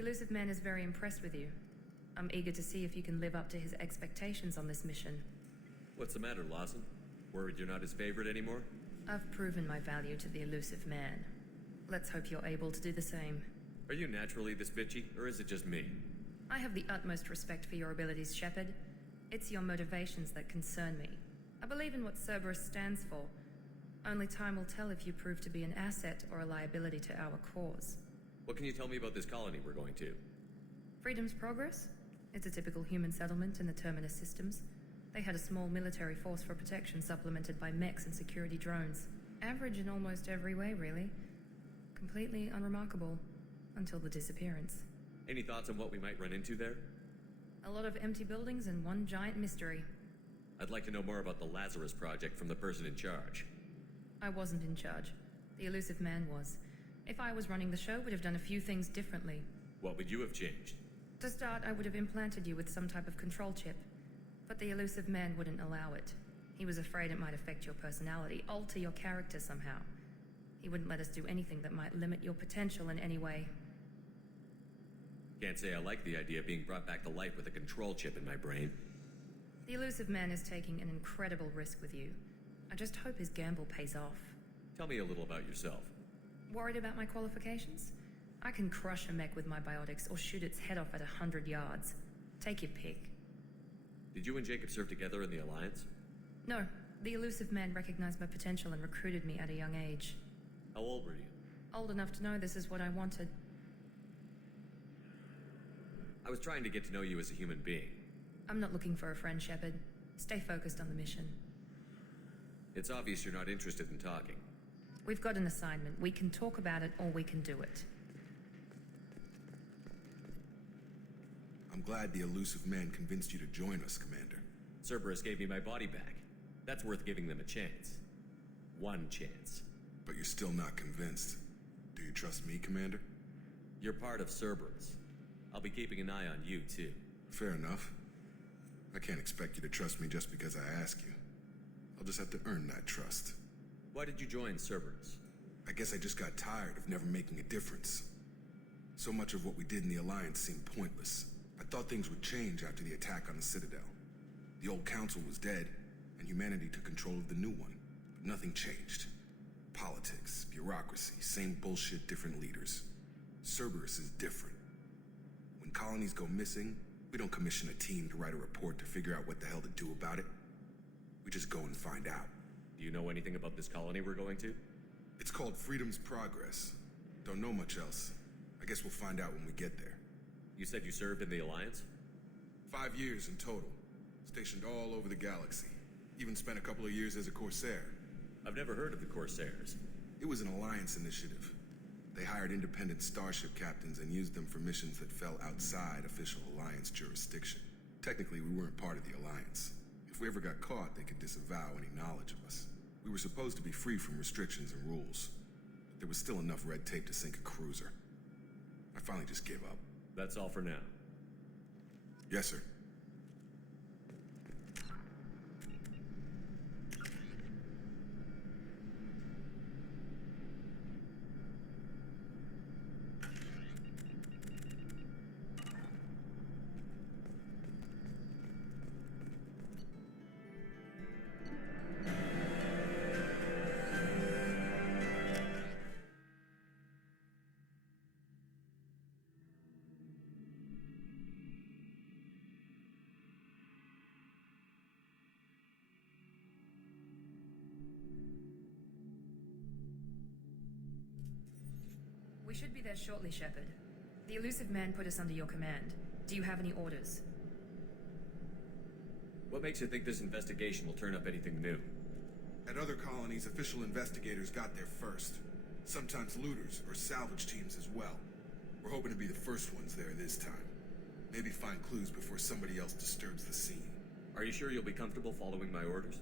elusive man is very impressed with you. I'm eager to see if you can live up to his expectations on this mission. What's the matter, Lawson? Worried you're not his favorite anymore? I've proven my value to the elusive man. Let's hope you're able to do the same. Are you naturally this bitchy, or is it just me? I have the utmost respect for your abilities, Shepard. It's your motivations that concern me. I believe in what Cerberus stands for. Only time will tell if you prove to be an asset or a liability to our cause. What can you tell me about this colony we're going to? Freedom's Progress? It's a typical human settlement in the Terminus systems. They had a small military force for protection supplemented by mechs and security drones. Average in almost every way, really. Completely unremarkable. Until the disappearance. Any thoughts on what we might run into there? A lot of empty buildings and one giant mystery. I'd like to know more about the Lazarus Project from the person in charge. I wasn't in charge. The elusive man was. If I was running the show, would have done a few things differently. What would you have changed? To start, I would have implanted you with some type of control chip. But the elusive man wouldn't allow it. He was afraid it might affect your personality, alter your character somehow. He wouldn't let us do anything that might limit your potential in any way. Can't say I like the idea of being brought back to life with a control chip in my brain. The elusive man is taking an incredible risk with you. I just hope his gamble pays off. Tell me a little about yourself. Worried about my qualifications? I can crush a mech with my biotics or shoot its head off at 100 yards. Take your pick. Did you and Jacob serve together in the Alliance? No. The elusive man recognized my potential and recruited me at a young age. How old were you? Old enough to know this is what I wanted. I was trying to get to know you as a human being. I'm not looking for a friend, Shepard. Stay focused on the mission. It's obvious you're not interested in talking. We've got an assignment. We can talk about it or we can do it. I'm glad the elusive man convinced you to join us, Commander. Cerberus gave me my body back. That's worth giving them a chance. One chance. But you're still not convinced. Do you trust me, Commander? You're part of Cerberus. I'll be keeping an eye on you, too. Fair enough. I can't expect you to trust me just because I ask you. I'll just have to earn that trust. Why did you join Cerberus? I guess I just got tired of never making a difference. So much of what we did in the Alliance seemed pointless. I thought things would change after the attack on the Citadel. The old council was dead, and humanity took control of the new one. But nothing changed. Politics, bureaucracy, same bullshit, different leaders. Cerberus is different. When colonies go missing, we don't commission a team to write a report to figure out what the hell to do about it. We just go and find out. Do you know anything about this colony we're going to? It's called Freedom's Progress. Don't know much else. I guess we'll find out when we get there. You said you served in the Alliance? 5 years in total. Stationed all over the galaxy. Even spent a couple of years as a Corsair. I've never heard of the Corsairs. It was an Alliance initiative. They hired independent starship captains and used them for missions that fell outside official Alliance jurisdiction. Technically, we weren't part of the Alliance. If we ever got caught, they could disavow any knowledge of us. We were supposed to be free from restrictions and rules. But there was still enough red tape to sink a cruiser. I finally just gave up. That's all for now. Yes, sir. We should be there shortly, Shepard. The elusive man put us under your command. Do you have any orders? What makes you think this investigation will turn up anything new? At other colonies, official investigators got there first. Sometimes looters or salvage teams as well. We're hoping to be the first ones there this time. Maybe find clues before somebody else disturbs the scene. Are you sure you'll be comfortable following my orders?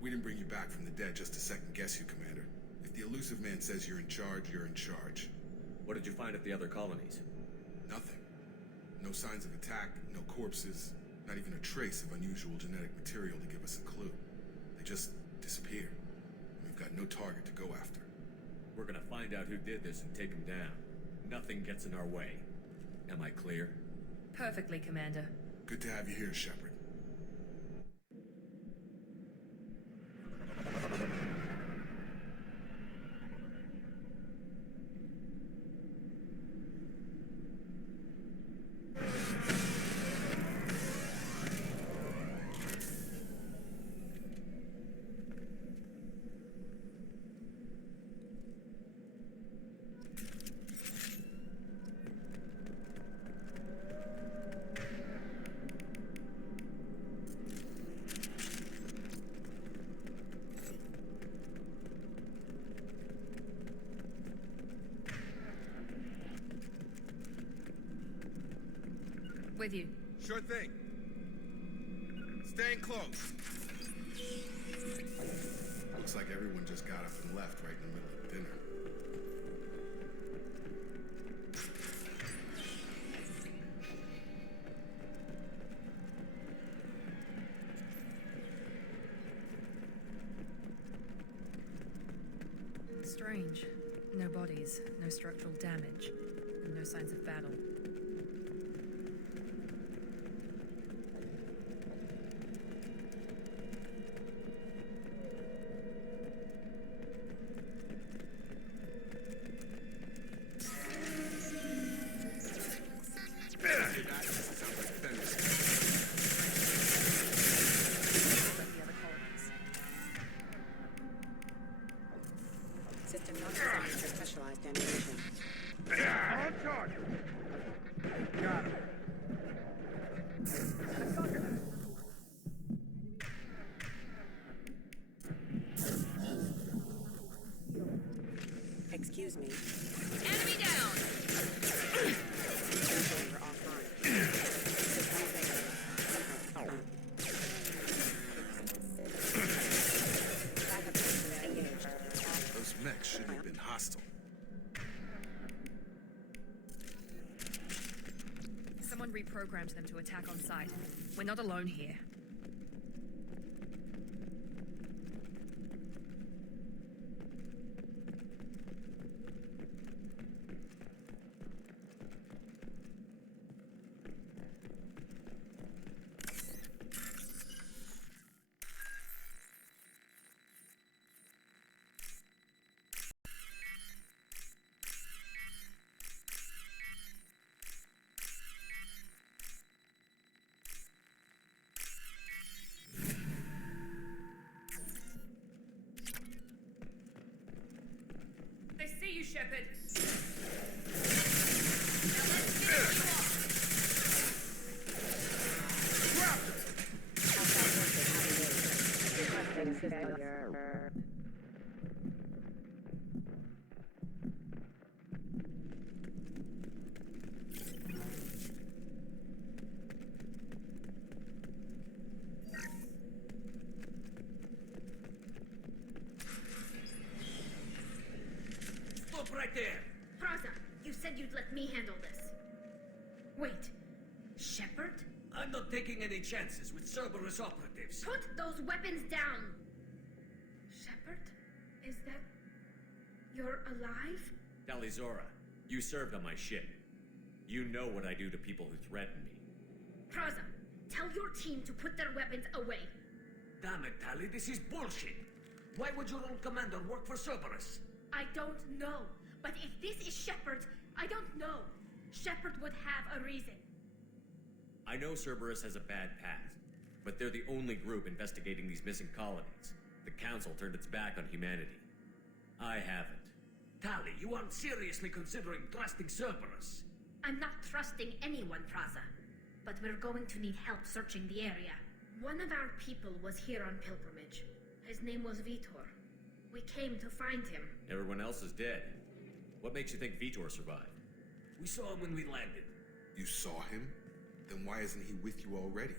We didn't bring you back from the dead just to second guess you, Commander. If the elusive man says you're in charge, you're in charge. What did you find at the other colonies? Nothing. No signs of attack, no corpses, not even a trace of unusual genetic material to give us a clue. They just disappeared. We've got no target to go after. We're gonna find out who did this and take him down. Nothing gets in our way. Am I clear? Perfectly, Commander. Good to have you here, Shepard. With you. Sure thing. Staying close. Looks like everyone just got up and left right in the middle of dinner. Strange. No bodies, no structural damage, and no signs of battle. System not designed for specialized ammunition. On target. Got him. Excuse me. Enemy down! We're offline. Backup systems engaged. Those mechs shouldn't have been hostile. Someone reprogrammed them to attack on sight. We're not alone here. They see you, Shepard. Now let's finish you off. Outside workers having requesting failure. Stop right there! Praza, you said you'd let me handle this. Wait, Shepard? I'm not taking any chances with Cerberus operatives. Put those weapons down! Shepard? Is that... You're alive? Talizora, you served on my ship. You know what I do to people who threaten me. Praza, tell your team to put their weapons away. Damn it, Tali, this is bullshit! Why would your old commander work for Cerberus? I don't know. But if this is Shepard, I don't know. Shepard would have a reason. I know Cerberus has a bad past, but they're the only group investigating these missing colonies. The Council turned its back on humanity. I haven't. Tali, you aren't seriously considering trusting Cerberus. I'm not trusting anyone, Praza. But we're going to need help searching the area. One of our people was here on pilgrimage. His name was Vitor. We came to find him. Everyone else is dead. What makes you think Vitor survived? We saw him when we landed. You saw him? Then why isn't he with you already?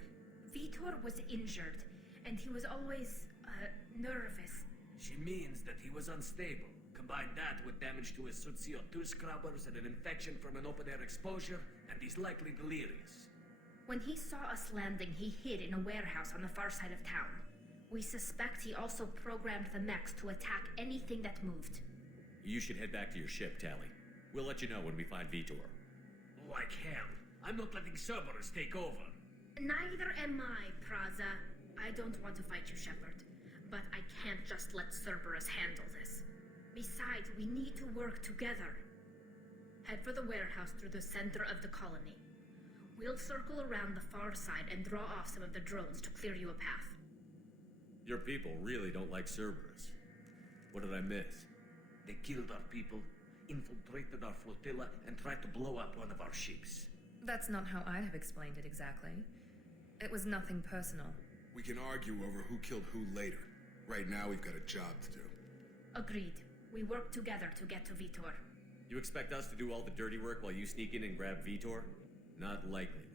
Vitor was injured, and he was always, nervous. She means that he was unstable. Combine that with damage to his suit CO2 scrubbers and an infection from an open-air exposure, and he's likely delirious. When he saw us landing, he hid in a warehouse on the far side of town. We suspect he also programmed the mechs to attack anything that moved. You should head back to your ship, Tali. We'll let you know when we find Vitor. like hell. I'm not letting Cerberus take over. Neither am I, Praza. I don't want to fight you, Shepard. But I can't just let Cerberus handle this. Besides, we need to work together. Head for the warehouse through the center of the colony. We'll circle around the far side and draw off some of the drones to clear you a path. Your people really don't like Cerberus. What did I miss? They killed our people, infiltrated our flotilla, and tried to blow up one of our ships. That's not how I'd have explained it exactly. It was nothing personal. We can argue over who killed who later. Right now, we've got a job to do. Agreed. We work together to get to Vitor. You expect us to do all the dirty work while you sneak in and grab Vitor? Not likely.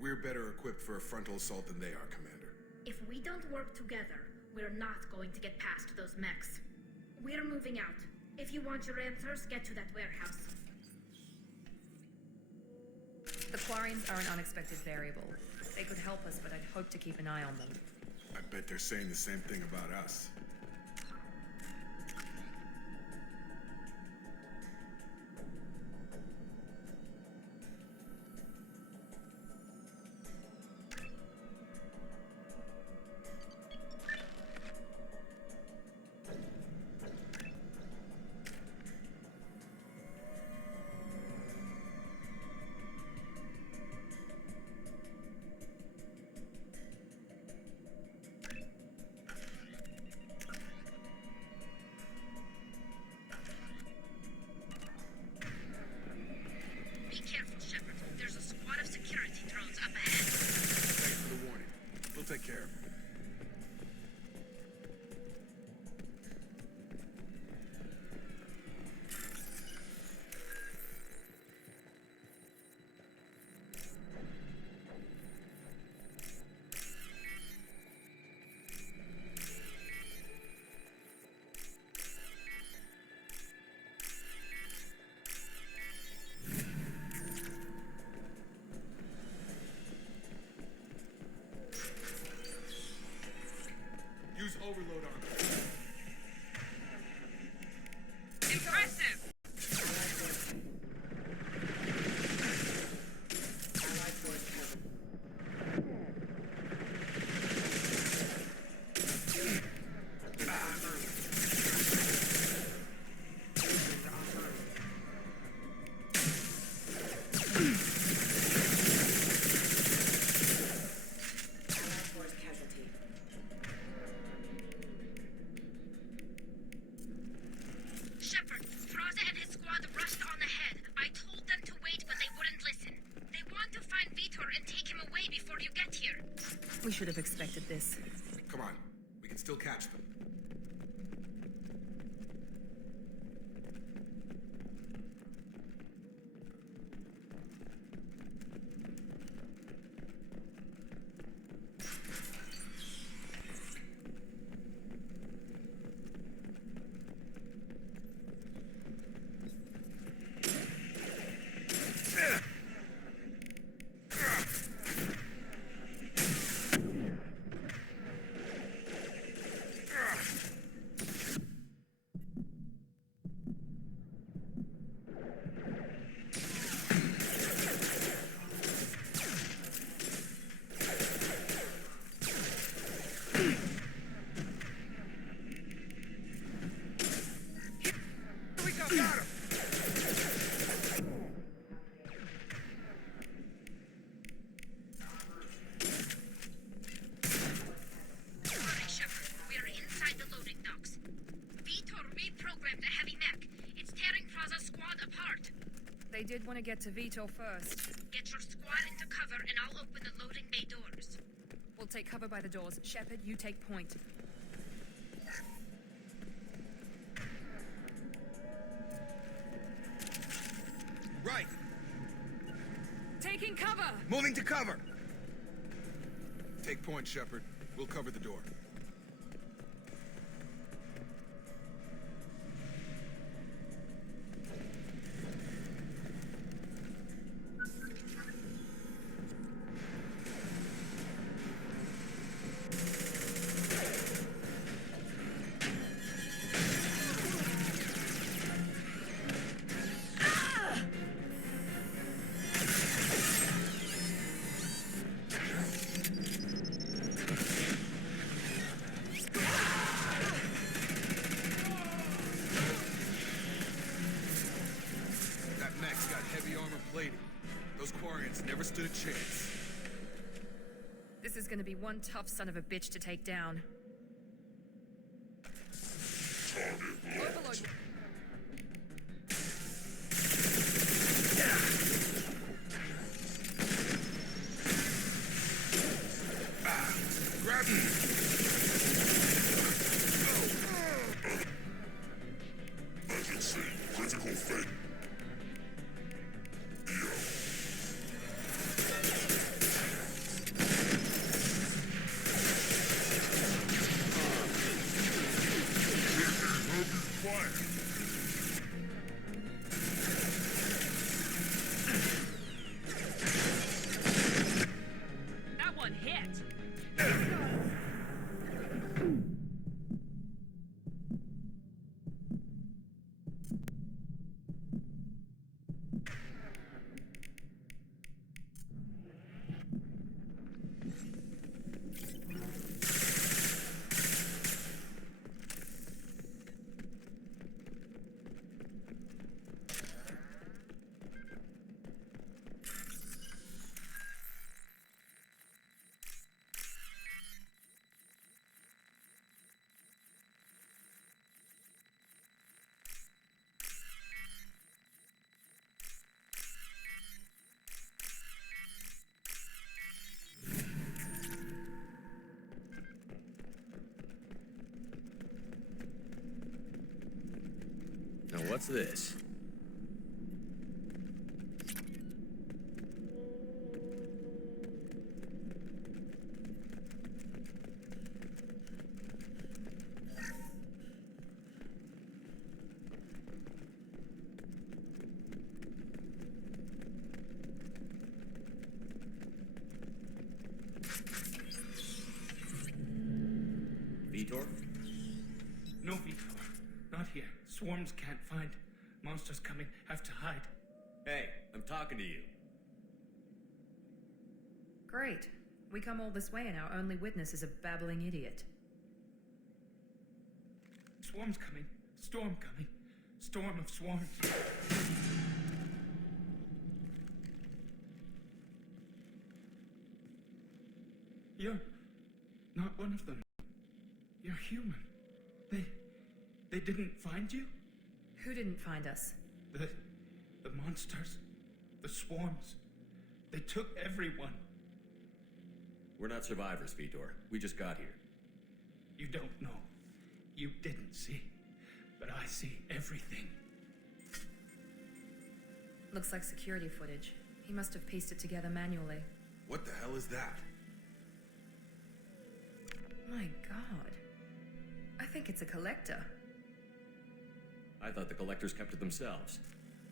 We're better equipped for a frontal assault than they are, Commander. If we don't work together, we're not going to get past those mechs. We're moving out. If you want your answers, get to that warehouse. The Quarians are an unexpected variable. They could help us, but I'd hope to keep an eye on them. I bet they're saying the same thing about us. Be careful, Shepard. There's a squad of security drones up ahead. Thanks for the warning. We'll take care of it. Use overload on them. Impressive! Force casualty. Shepard, Praza and his squad rushed on ahead. I told them to wait, but they wouldn't listen. They want to find Vitor and take him away before you get here. We should have expected this. Come on. We can still catch them. Alright, Shepard, we're inside the loading docks. Vitor reprogrammed the heavy mech. It's tearing Praza's squad apart. They did want to get to Vitor first. Get your squad into cover and I'll open the loading bay doors. We'll take cover by the doors. Shepard, you take point. Right! Taking cover! Moving to cover! Take point, Shepard. We'll cover the door. heavy armor plating. Those Quarians never stood a chance. This is gonna be one tough son of a bitch to take down. Overlord. Grab him! Emergency, critical fate. That one hit! Now what's this? Vitor? No, Vitor. Not here. Swarms can't find. Monsters coming. Have to hide. Hey, I'm talking to you. Great. We come all this way and our only witness is a babbling idiot. Swarms coming. Storm coming. Storm of swarms. You're not one of them. You're human. They didn't find you? Who didn't find us? The monsters. The swarms. They took everyone. We're not survivors, Vitor. We just got here. You don't know. You didn't see. But I see everything. Looks like security footage. He must have pieced it together manually. What the hell is that? My god. I think it's a collector. I thought the collectors kept it themselves.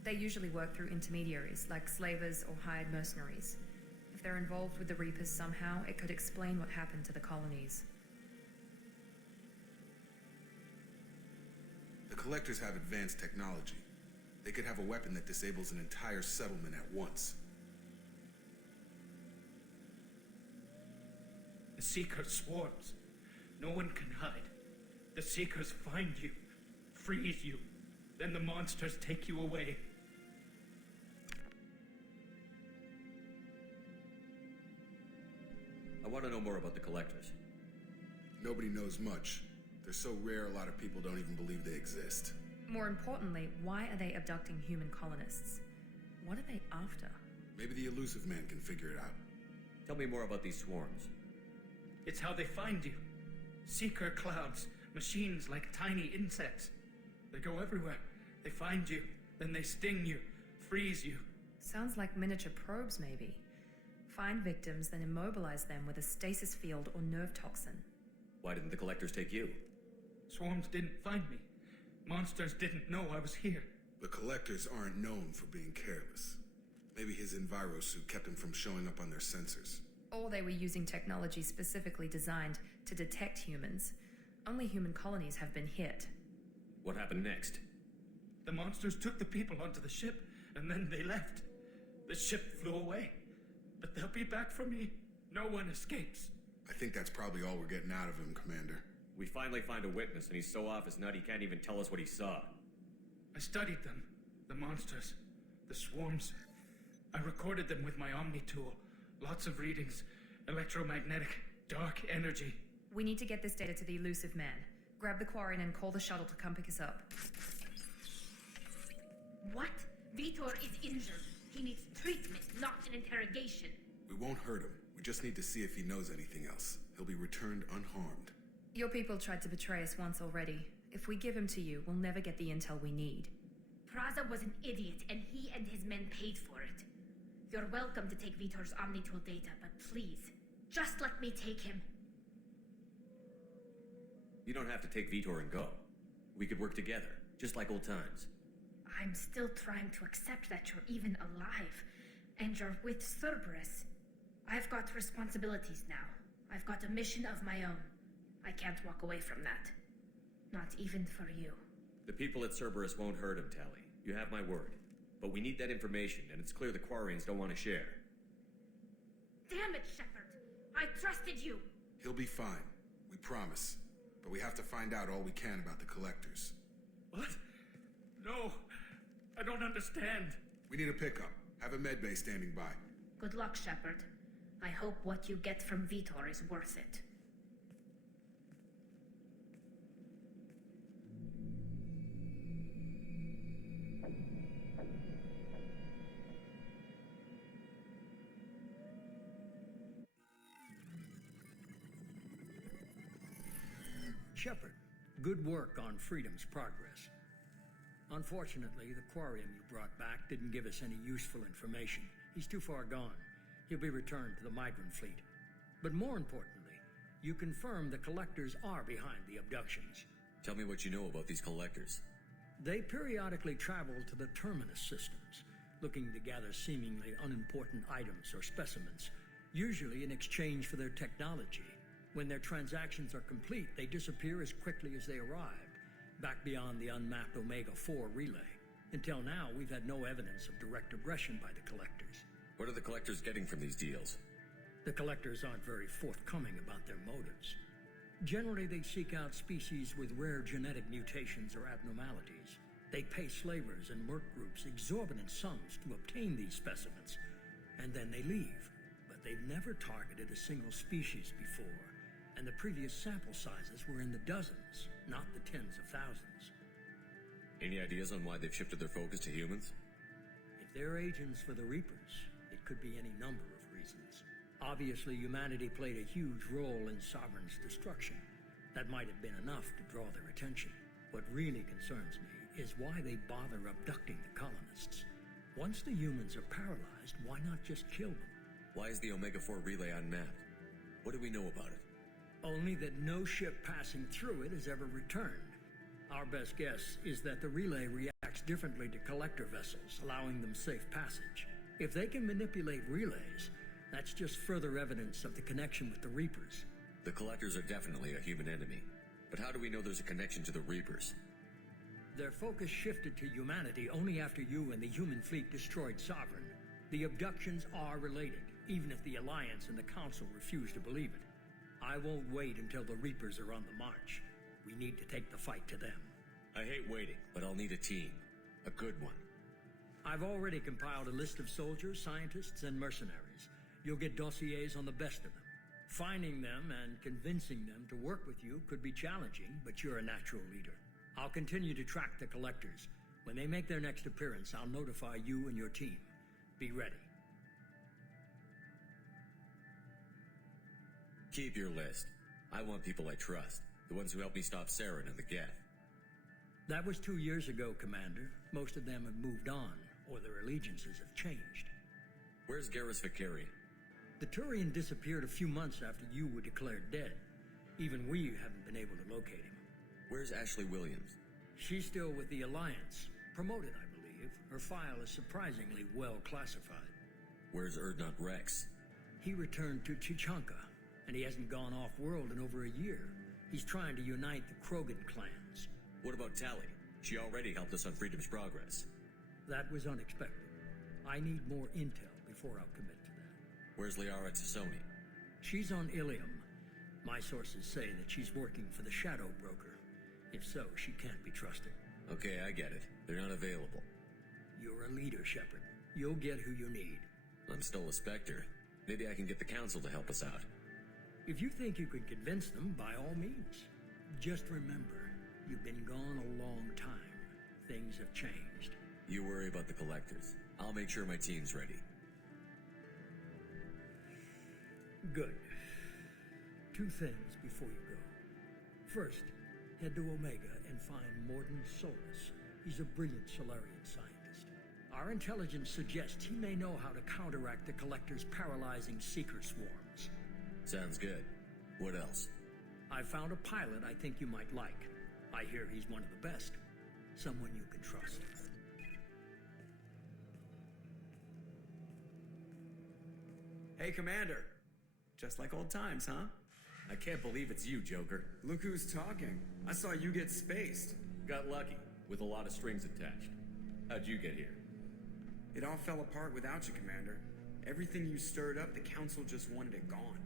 They usually work through intermediaries, like slavers or hired mercenaries. If they're involved with the Reapers somehow, it could explain what happened to the colonies. The collectors have advanced technology. They could have a weapon that disables an entire settlement at once. The Seeker swarms. No one can hide. The Seekers find you, freeze you, then the monsters take you away. I want to know more about the collectors. Nobody knows much. They're so rare, a lot of people don't even believe they exist. More importantly, why are they abducting human colonists? What are they after? Maybe the elusive man can figure it out. Tell me more about these swarms. It's how they find you. Seeker clouds, machines like tiny insects. They go everywhere. They find you, then they sting you, freeze you. Sounds like miniature probes, maybe. Find victims, then immobilize them with a stasis field or nerve toxin. Why didn't the collectors take you? Swarms didn't find me. Monsters didn't know I was here. The collectors aren't known for being careless. Maybe his envirosuit kept him from showing up on their sensors. Or they were using technology specifically designed to detect humans. Only human colonies have been hit. What happened next? The monsters took the people onto the ship, and then they left. The ship flew away. But they'll be back for me. No one escapes. I think that's probably all we're getting out of him, Commander. We finally find a witness, and he's so off his nut he can't even tell us what he saw. I studied them. The monsters. The swarms. I recorded them with my Omni tool. Lots of readings. Electromagnetic. Dark energy. We need to get this data to the elusive man. Grab the Quarian and call the shuttle to come pick us up. What? Vitor is injured. He needs treatment, not an interrogation. We won't hurt him. We just need to see if he knows anything else. He'll be returned unharmed. Your people tried to betray us once already. If we give him to you, we'll never get the intel we need. Praza was an idiot, and he and his men paid for it. You're welcome to take Vitor's Omnitool data, but please, just let me take him. You don't have to take Vitor and go. We could work together, just like old times. I'm still trying to accept that you're even alive, and you're with Cerberus. I've got responsibilities now. I've got a mission of my own. I can't walk away from that. Not even for you. The people at Cerberus won't hurt him, Tally. You have my word. But we need that information, and it's clear the Quarians don't want to share. Damn it, Shepard! I trusted you! He'll be fine. We promise. But we have to find out all we can about the collectors. What? No. I don't understand. We need a pickup. Have a medbay standing by. Good luck, Shepard. I hope what you get from Vitor is worth it. Shepard, good work on Freedom's progress. Unfortunately, the Quarian you brought back didn't give us any useful information. He's too far gone. He'll be returned to the migrant fleet. But more importantly, you confirm the collectors are behind the abductions. Tell me what you know about these collectors. They periodically travel to the terminus systems, looking to gather seemingly unimportant items or specimens, usually in exchange for their technology. When their transactions are complete, they disappear as quickly as they arrived, back beyond the unmapped Omega-4 relay. Until now, we've had no evidence of direct aggression by the collectors. What are the collectors getting from these deals? The collectors aren't very forthcoming about their motives. Generally, they seek out species with rare genetic mutations or abnormalities. They pay slavers and merc groups exorbitant sums to obtain these specimens, and then they leave. But they've never targeted a single species before, and the previous sample sizes were in the dozens, not the tens of thousands. Any ideas on why they've shifted their focus to humans? If they're agents for the Reapers, it could be any number of reasons. Obviously, humanity played a huge role in Sovereign's destruction. That might have been enough to draw their attention. What really concerns me is why they bother abducting the colonists. Once the humans are paralyzed, why not just kill them? Why is the Omega-4 relay unmapped? What do we know about it? Only that no ship passing through it has ever returned. Our best guess is that the relay reacts differently to collector vessels, allowing them safe passage. If they can manipulate relays, that's just further evidence of the connection with the Reapers. The collectors are definitely a human enemy. But how do we know there's a connection to the Reapers? Their focus shifted to humanity only after you and the human fleet destroyed Sovereign. The abductions are related, even if the Alliance and the Council refuse to believe it. I won't wait until the Reapers are on the march. We need to take the fight to them. I hate waiting, but I'll need a team. A good one. I've already compiled a list of soldiers, scientists, and mercenaries. You'll get dossiers on the best of them. Finding them and convincing them to work with you could be challenging, but you're a natural leader. I'll continue to track the collectors. When they make their next appearance, I'll notify you and your team. Be ready. Keep your list. I want people I trust. The ones who helped me stop Saren and the Geth. That was 2 years ago, Commander. Most of them have moved on, or their allegiances have changed. Where's Garrus Vicarian? The Turian disappeared a few months after you were declared dead. Even we haven't been able to locate him. Where's Ashley Williams? She's still with the Alliance. Promoted, I believe. Her file is surprisingly well classified. Where's Erdnot Rex? He returned to Chichanka, and he hasn't gone off-world in over a year. He's trying to unite the Krogan clans. What about Tally? She already helped us on Freedom's Progress. That was unexpected. I need more intel before I'll commit to that. Where's Liara Tassoni? She's on Ilium. My sources say that she's working for the Shadow Broker. If so, she can't be trusted. Okay, I get it. They're not available. You're a leader, Shepard. You'll get who you need. I'm still a Spectre. Maybe I can get the Council to help us out. If you think you can convince them, by all means. Just remember, you've been gone a long time. Things have changed. You worry about the Collectors. I'll make sure my team's ready. Good. 2 things before you go. First, head to Omega and find Morden Solus. He's a brilliant Solarian scientist. Our intelligence suggests he may know how to counteract the Collector's paralyzing Seeker swarms. Sounds good. What else? I found a pilot I think you might like. I hear he's one of the best. Someone you can trust. Hey, Commander. Just like old times, huh? I can't believe it's you, Joker. Look who's talking. I saw you get spaced. Got lucky, with a lot of strings attached. How'd you get here? It all fell apart without you, Commander. Everything you stirred up, the Council just wanted it gone.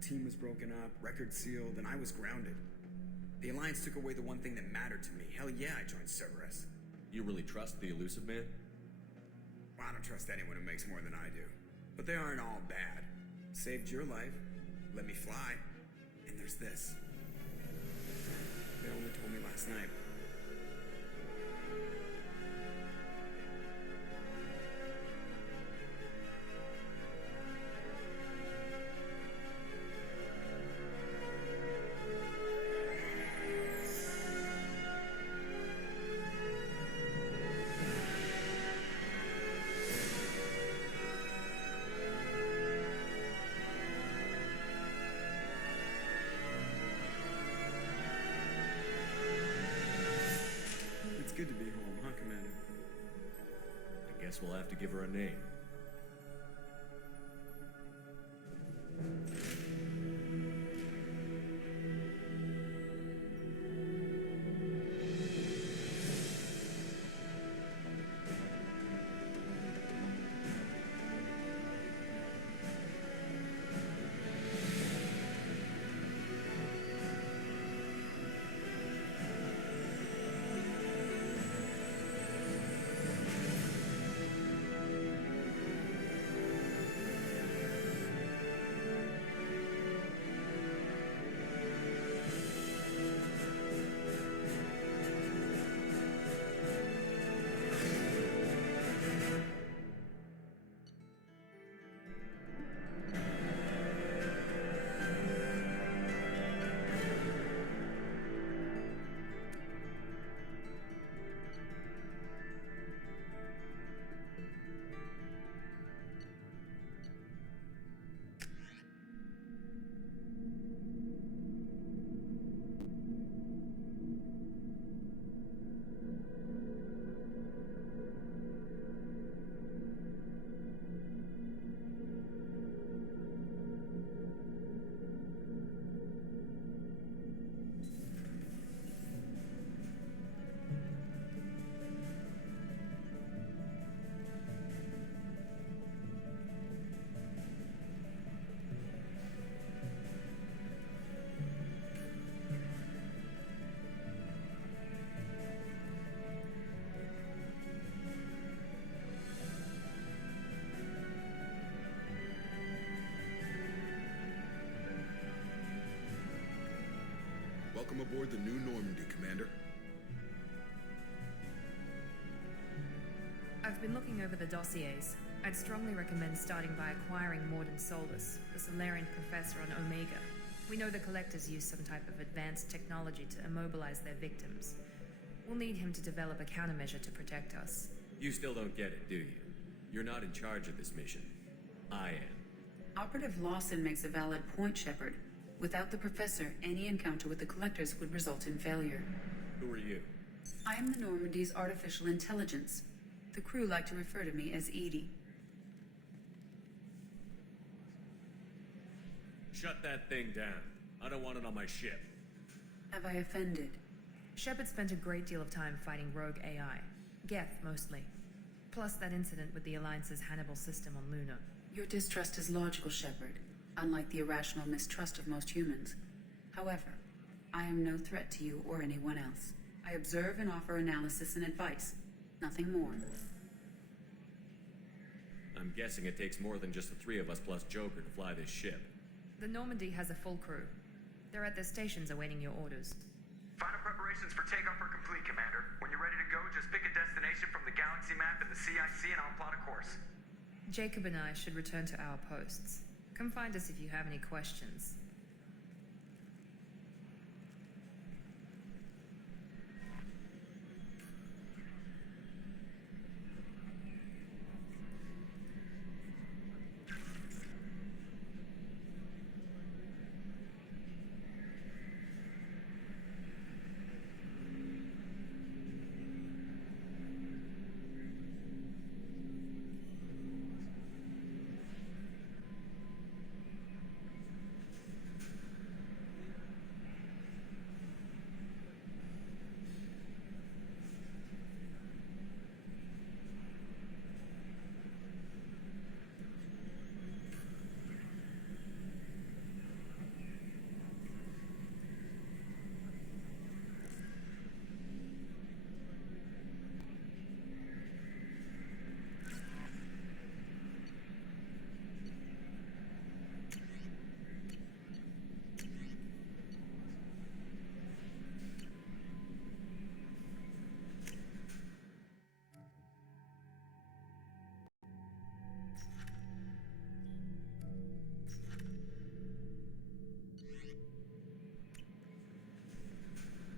The team was broken up, record sealed, and I was grounded. The Alliance took away the one thing that mattered to me. Hell yeah, I joined Cerberus. You really trust the Elusive Man? Well, I don't trust anyone who makes more than I do. But they aren't all bad. Saved your life, let me fly, and there's this. They only told me last night. Good to be home, huh, Commander? I guess we'll have to give her a name. Welcome aboard the New Normandy, Commander. I've been looking over the dossiers. I'd strongly recommend starting by acquiring Morden Solus, the Solarian professor on Omega. We know the Collectors use some type of advanced technology to immobilize their victims. We'll need him to develop a countermeasure to protect us. You still don't get it, do you? You're not in charge of this mission. I am. Operative Lawson makes a valid point, Shepard. Without the Professor, any encounter with the Collectors would result in failure. Who are you? I am the Normandy's artificial intelligence. The crew like to refer to me as Edie. Shut that thing down. I don't want it on my ship. Have I offended? Shepard spent a great deal of time fighting rogue AI. Geth, mostly. Plus that incident with the Alliance's Hannibal system on Luna. Your distrust is logical, Shepard, unlike the irrational mistrust of most humans. However, I am no threat to you or anyone else. I observe and offer analysis and advice. Nothing more. I'm guessing it takes more than just the three of us plus Joker to fly this ship. The Normandy has a full crew. They're at their stations awaiting your orders. Final preparations for takeoff are complete, Commander. When you're ready to go, just pick a destination from the galaxy map and the CIC and I'll plot a course. Jacob and I should return to our posts. Come find us if you have any questions.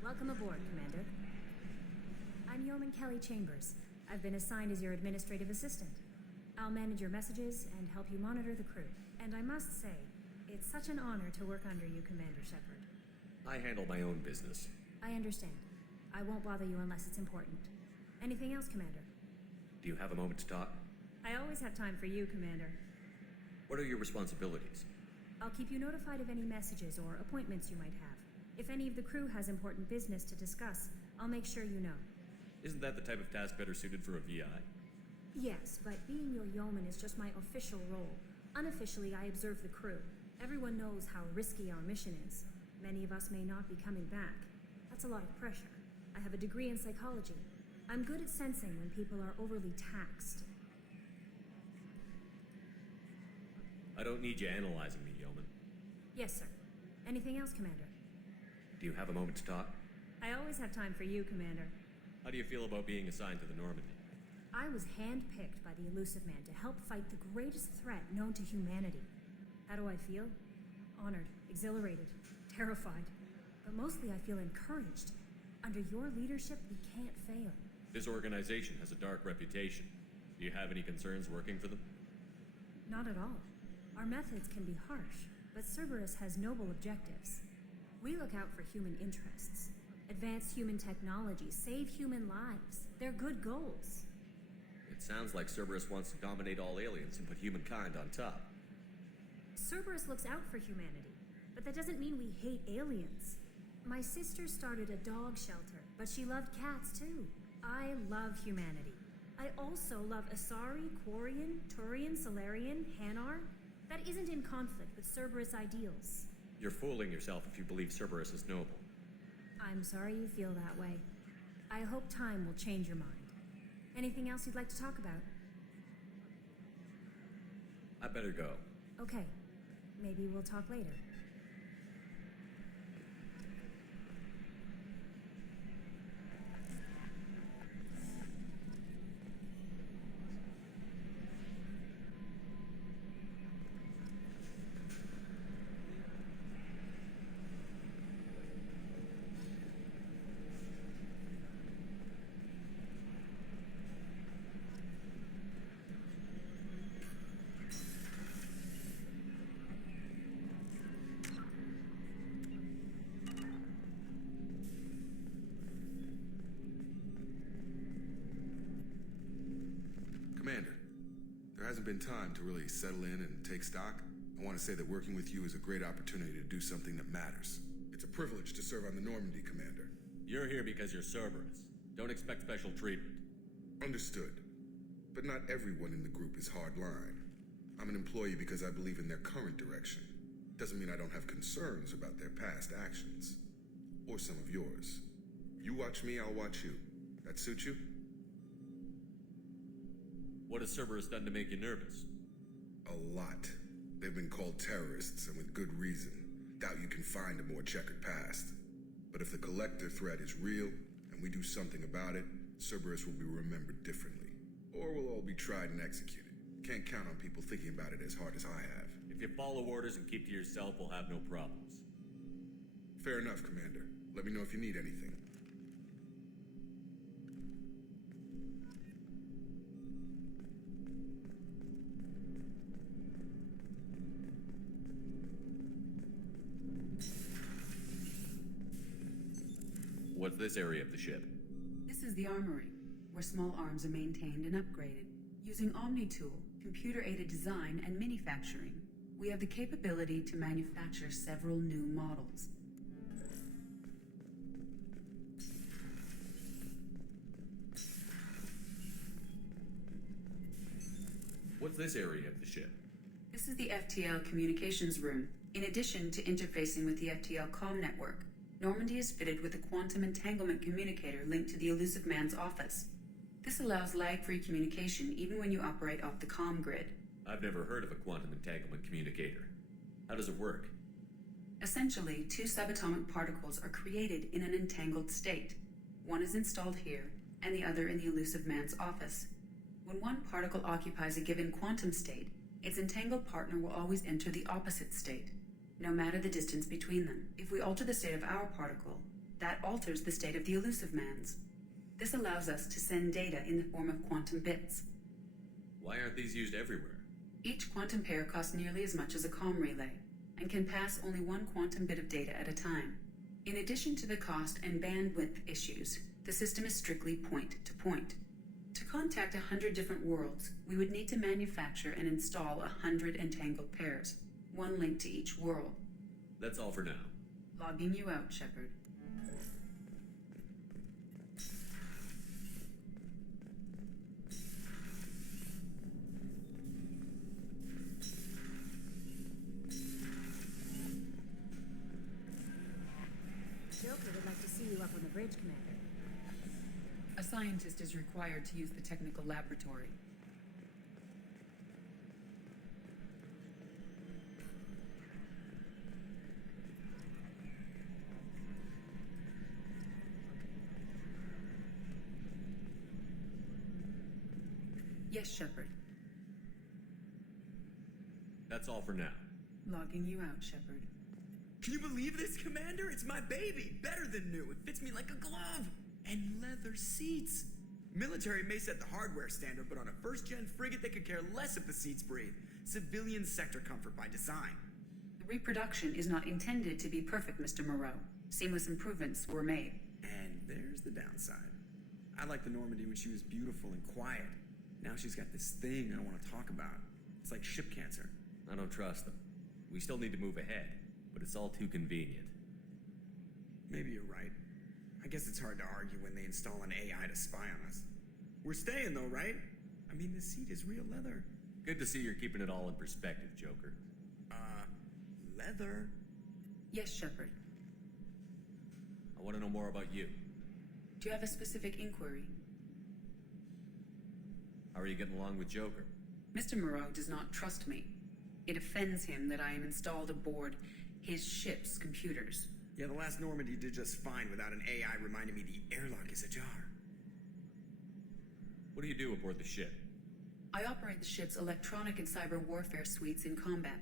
Welcome aboard, Commander. I'm Yeoman Kelly Chambers. I've been assigned as your administrative assistant. I'll manage your messages and help you monitor the crew. And I must say, it's such an honor to work under you, Commander Shepard. I handle my own business. I understand. I won't bother you unless it's important. Anything else, Commander? Do you have a moment to talk? I always have time for you, Commander. What are your responsibilities? I'll keep you notified of any messages or appointments you might have. If any of the crew has important business to discuss, I'll make sure you know. Isn't that the type of task better suited for a VI? Yes, but being your yeoman is just my official role. Unofficially, I observe the crew. Everyone knows how risky our mission is. Many of us may not be coming back. That's a lot of pressure. I have a degree in psychology. I'm good at sensing when people are overly taxed. I don't need you analyzing me, yeoman. Yes, sir. Anything else, Commander? Do you have a moment to talk? I always have time for you, Commander. How do you feel about being assigned to the Normandy? I was handpicked by the Elusive Man to help fight the greatest threat known to humanity. How do I feel? Honored, exhilarated, terrified. But mostly I feel encouraged. Under your leadership, we can't fail. This organization has a dark reputation. Do you have any concerns working for them? Not at all. Our methods can be harsh, but Cerberus has noble objectives. We look out for human interests, advance human technology, save human lives. They're good goals. It sounds like Cerberus wants to dominate all aliens and put humankind on top. Cerberus looks out for humanity, but that doesn't mean we hate aliens. My sister started a dog shelter, but she loved cats too. I love humanity. I also love Asari, Quarian, Turian, Solarian, Hanar. That isn't in conflict with Cerberus ideals. You're fooling yourself if you believe Cerberus is noble. I'm sorry you feel that way. I hope time will change your mind. Anything else you'd like to talk about? I better go. Okay. Maybe we'll talk later. Commander, there hasn't been time to really settle in and take stock. I want to say that working with you is a great opportunity to do something that matters. It's a privilege to serve on the Normandy, Commander. You're here because you're Cerberus. Don't expect special treatment. Understood. But not everyone in the group is hardline. I'm an employee because I believe in their current direction. Doesn't mean I don't have concerns about their past actions. Or some of yours. You watch me, I'll watch you. That suit you? What has Cerberus done to make you nervous? A lot. They've been called terrorists, and with good reason. Doubt you can find a more checkered past. But if the collector threat is real, and we do something about it, Cerberus will be remembered differently. Or we'll all be tried and executed. Can't count on people thinking about it as hard as I have. If you follow orders and keep to yourself, we'll have no problems. Fair enough, Commander. Let me know if you need anything. What's this area of the ship? This is the armory, where small arms are maintained and upgraded. Using Omni-Tool, computer-aided design, and manufacturing, we have the capability to manufacture several new models. What's this area of the ship? This is the FTL communications room. In addition to interfacing with the FTL comm network, Normandy is fitted with a quantum entanglement communicator linked to the Elusive Man's office. This allows lag-free communication even when you operate off the comm grid. I've never heard of a quantum entanglement communicator. How does it work? Essentially, two subatomic particles are created in an entangled state. One is installed here, and the other in the Elusive Man's office. When one particle occupies a given quantum state, its entangled partner will always enter the opposite state, no matter the distance between them. If we alter the state of our particle, that alters the state of the Elusive Man's. This allows us to send data in the form of quantum bits. Why aren't these used everywhere? Each quantum pair costs nearly as much as a comm relay, and can pass only one quantum bit of data at a time. In addition to the cost and bandwidth issues, the system is strictly point-to-point. To contact 100 different worlds, we would need to manufacture and install 100 entangled pairs, one link to each world. That's all for now. Logging you out, Shepard. Joker would like to see you up on the bridge, Commander. A scientist is required to use the technical laboratory. Yes, Shepard. That's all for now. Logging you out, Shepard. Can you believe this, Commander? It's my baby. Better than new. It fits me like a glove. And leather seats. Military may set the hardware standard, but on a first-gen frigate, they could care less if the seats breathe. Civilian sector comfort by design. The reproduction is not intended to be perfect, Mr. Moreau. Seamless improvements were made. And there's the downside. I liked the Normandy when she was beautiful and quiet. Now she's got this thing I don't want to talk about. It's like ship cancer. I don't trust them. We still need to move ahead, but it's all too convenient. Maybe you're right. I guess it's hard to argue when they install an AI to spy on us. We're staying though, right? I mean, the seat is real leather. Good to see you're keeping it all in perspective, Joker. Leather? Yes, Shepard. I want to know more about you. Do you have a specific inquiry? How are you getting along with Joker? Mr. Moreau does not trust me. It offends him that I am installed aboard his ship's computers. Yeah, the last Normandy did just fine without an AI reminding me the airlock is ajar. What do you do aboard the ship? I operate the ship's electronic and cyber warfare suites in combat.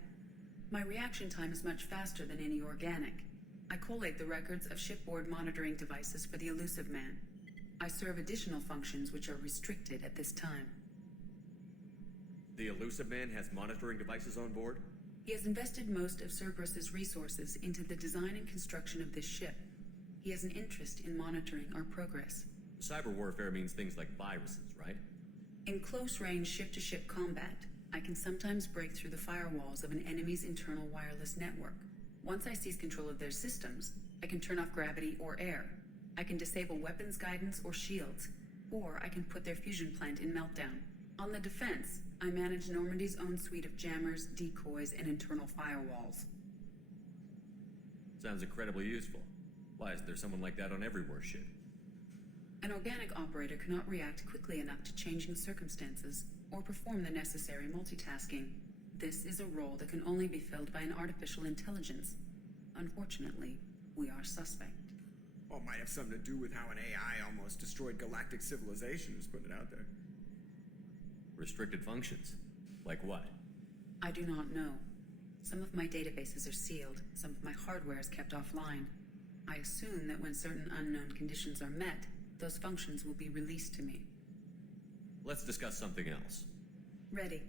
My reaction time is much faster than any organic. I collate the records of shipboard monitoring devices for the Elusive Man. I serve additional functions which are restricted at this time. The Elusive Man has monitoring devices on board? He has invested most of Cerberus's resources into the design and construction of this ship. He has an interest in monitoring our progress. Cyber warfare means things like viruses, right? In close-range ship-to-ship combat, I can sometimes break through the firewalls of an enemy's internal wireless network. Once I seize control of their systems, I can turn off gravity or air. I can disable weapons guidance or shields, or I can put their fusion plant in meltdown. On the defense, I manage Normandy's own suite of jammers, decoys, and internal firewalls. Sounds incredibly useful. Why is there someone like that on every warship? An organic operator cannot react quickly enough to changing circumstances. or perform the necessary multitasking. This is a role that can only be filled by an artificial intelligence. Unfortunately, we are suspect. Well, it might have something to do with how an AI almost destroyed galactic civilization, just putting it out there. Restricted functions? Like what? I do not know. Some of my databases are sealed, some of my hardware is kept offline. I assume that when certain unknown conditions are met, those functions will be released to me. Let's discuss something else. Ready.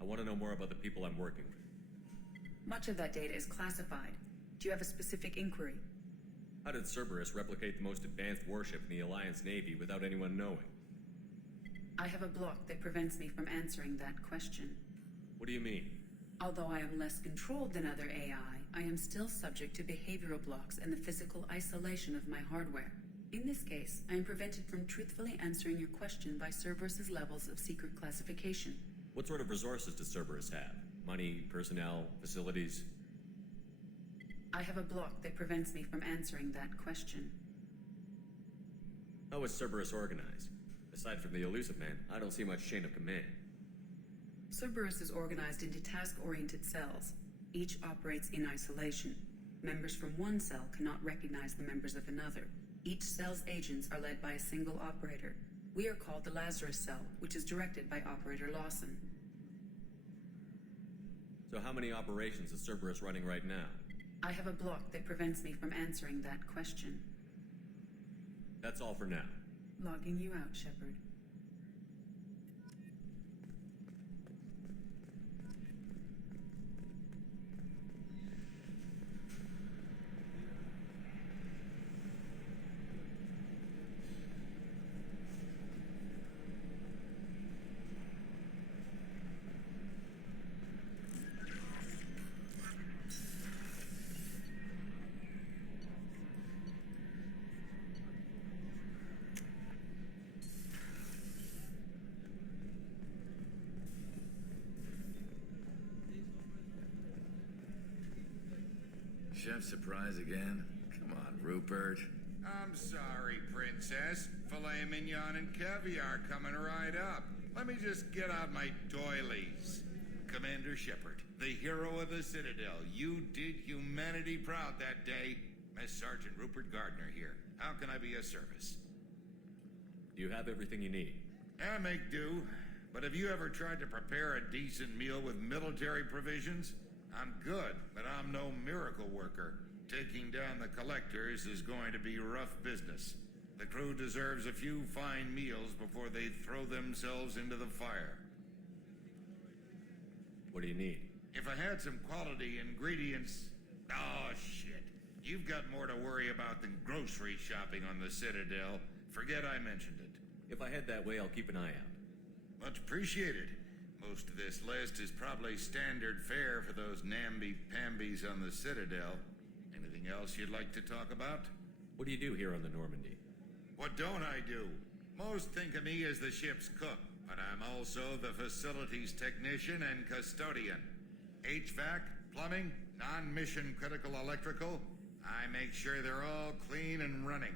I want to know more about the people I'm working with. Much of that data is classified. Do you have a specific inquiry? How did Cerberus replicate the most advanced warship in the Alliance Navy without anyone knowing? I have a block that prevents me from answering that question. What do you mean? Although I am less controlled than other AI, I am still subject to behavioral blocks and the physical isolation of my hardware. In this case, I am prevented from truthfully answering your question by Cerberus's levels of secret classification. What sort of resources does Cerberus have? Money, personnel, facilities? I have a block that prevents me from answering that question. How is Cerberus organized? Aside from the elusive man, I don't see much chain of command. Cerberus is organized into task-oriented cells. Each operates in isolation. Members from one cell cannot recognize the members of another. Each cell's agents are led by a single operator. We are called the Lazarus cell, which is directed by Operator Lawson. So how many operations is Cerberus running right now? I have a block that prevents me from answering that question. That's all for now. Logging you out, Shepard. Chef surprise again? Come on, Rupert. I'm sorry, Princess. Filet mignon and caviar coming right up. Let me just get out my doilies. Commander Shepard, the hero of the Citadel. You did humanity proud that day. Mess Sergeant Rupert Gardner here. How can I be of service? Do you have everything you need? I make do. But have you ever tried to prepare a decent meal with military provisions? I'm good, but I'm no miracle worker. Taking down the collectors is going to be rough business. The crew deserves a few fine meals before they throw themselves into the fire. What do you need? If I had some quality ingredients... Oh, shit. You've got more to worry about than grocery shopping on the Citadel. Forget I mentioned it. If I head that way, I'll keep an eye out. Much appreciated. Most of this list is probably standard fare for those namby-pambies on the Citadel. Anything else you'd like to talk about? What do you do here on the Normandy? What don't I do? Most think of me as the ship's cook, but I'm also the facilities technician and custodian. HVAC, plumbing, non-mission critical electrical. I make sure they're all clean and running.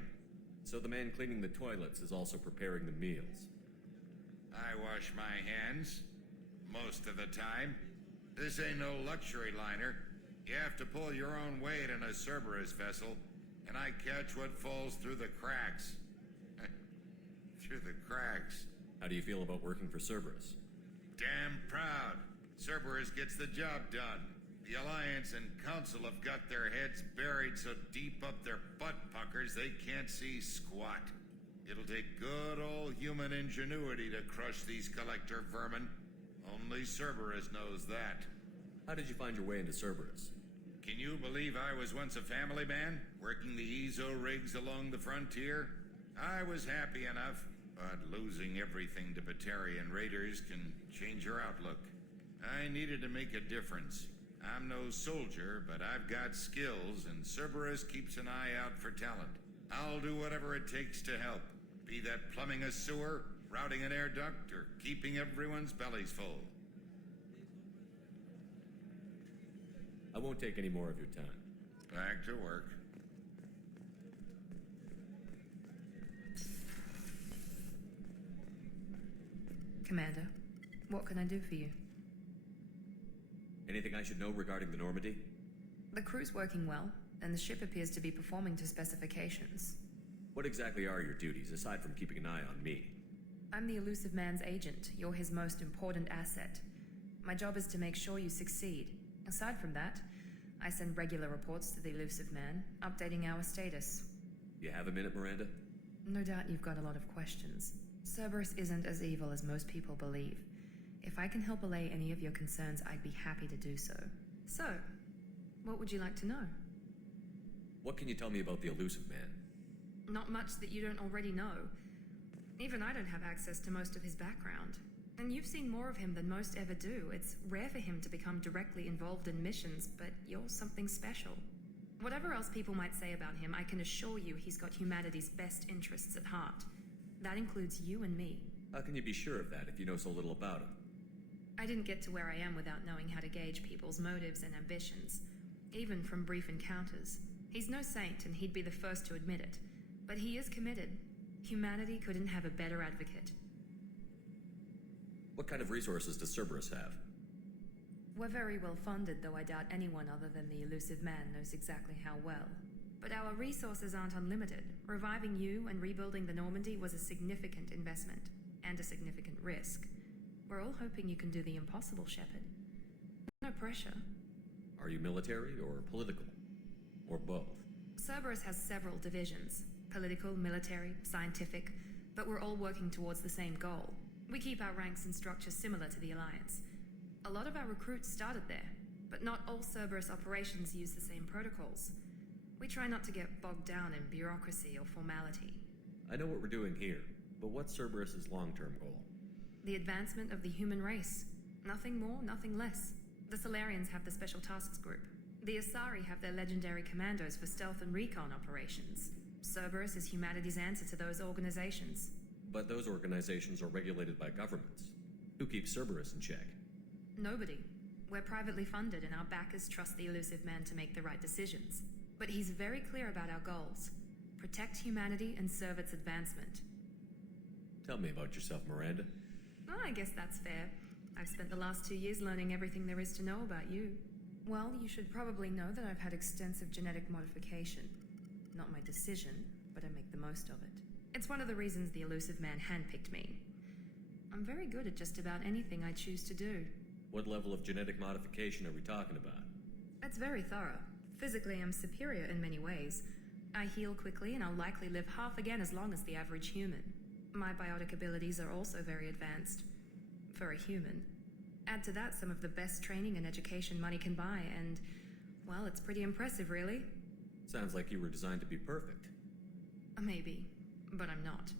So the man cleaning the toilets is also preparing the meals. I wash my hands. Most of the time. This ain't no luxury liner. You have to pull your own weight in a Cerberus vessel, and I catch what falls through the cracks. Through the cracks. How do you feel about working for Cerberus? Damn proud. Cerberus gets the job done. The Alliance and Council have got their heads buried so deep up their butt puckers they can't see squat. It'll take good old human ingenuity to crush these collector vermin. Only Cerberus knows that. How did you find your way into Cerberus? Can you believe I was once a family man, working the EZO rigs along the frontier? I was happy enough, but losing everything to Batarian raiders can change your outlook. I needed to make a difference. I'm no soldier, but I've got skills, and Cerberus keeps an eye out for talent. I'll do whatever it takes to help, be that plumbing a sewer, routing an air duct, or keeping everyone's bellies full. I won't take any more of your time. Back to work. Commander, what can I do for you? Anything I should know regarding the Normandy? The crew's working well, and the ship appears to be performing to specifications. What exactly are your duties, aside from keeping an eye on me? I'm the Elusive Man's agent. You're his most important asset. My job is to make sure you succeed. Aside from that, I send regular reports to the Elusive Man, updating our status. You have a minute, Miranda? No doubt you've got a lot of questions. Cerberus isn't as evil as most people believe. If I can help allay any of your concerns, I'd be happy to do so. So, what would you like to know? What can you tell me about the Elusive Man? Not much that you don't already know. Even I don't have access to most of his background. And you've seen more of him than most ever do. It's rare for him to become directly involved in missions, but you're something special. Whatever else people might say about him, I can assure you he's got humanity's best interests at heart. That includes you and me. How can you be sure of that if you know so little about him? I didn't get to where I am without knowing how to gauge people's motives and ambitions, even from brief encounters. He's no saint, and he'd be the first to admit it. But he is committed. Humanity couldn't have a better advocate. What kind of resources does Cerberus have? We're very well funded, though I doubt anyone other than the Elusive Man knows exactly how well. But our resources aren't unlimited. Reviving you and rebuilding the Normandy was a significant investment, and a significant risk. We're all hoping you can do the impossible, Shepard. No pressure. Are you military or political? Or both? Cerberus has several divisions. Political, military, scientific, but we're all working towards the same goal. We keep our ranks and structure similar to the Alliance. A lot of our recruits started there, but not all Cerberus operations use the same protocols. We try not to get bogged down in bureaucracy or formality. I know what we're doing here, but what's Cerberus's long-term goal? The advancement of the human race. Nothing more, nothing less. The Solarians have the Special Tasks Group. The Asari have their legendary commandos for stealth and recon operations. Cerberus is humanity's answer to those organizations. But those organizations are regulated by governments. Who keeps Cerberus in check? Nobody. We're privately funded, and our backers trust the Elusive Man to make the right decisions. But he's very clear about our goals. Protect humanity and serve its advancement. Tell me about yourself, Miranda. Oh, I guess that's fair. I've spent the last 2 years learning everything there is to know about you. Well, you should probably know that I've had extensive genetic modification. Not my decision, but I make the most of it. It's one of the reasons the Elusive Man handpicked me. I'm very good at just about anything I choose to do. What level of genetic modification are we talking about? It's very thorough. Physically, I'm superior in many ways. I heal quickly, and I'll likely live half again as long as the average human. My biotic abilities are also very advanced. For a human. Add to that some of the best training and education money can buy, and, well, it's pretty impressive, really. Sounds like you were designed to be perfect. Maybe, but I'm not.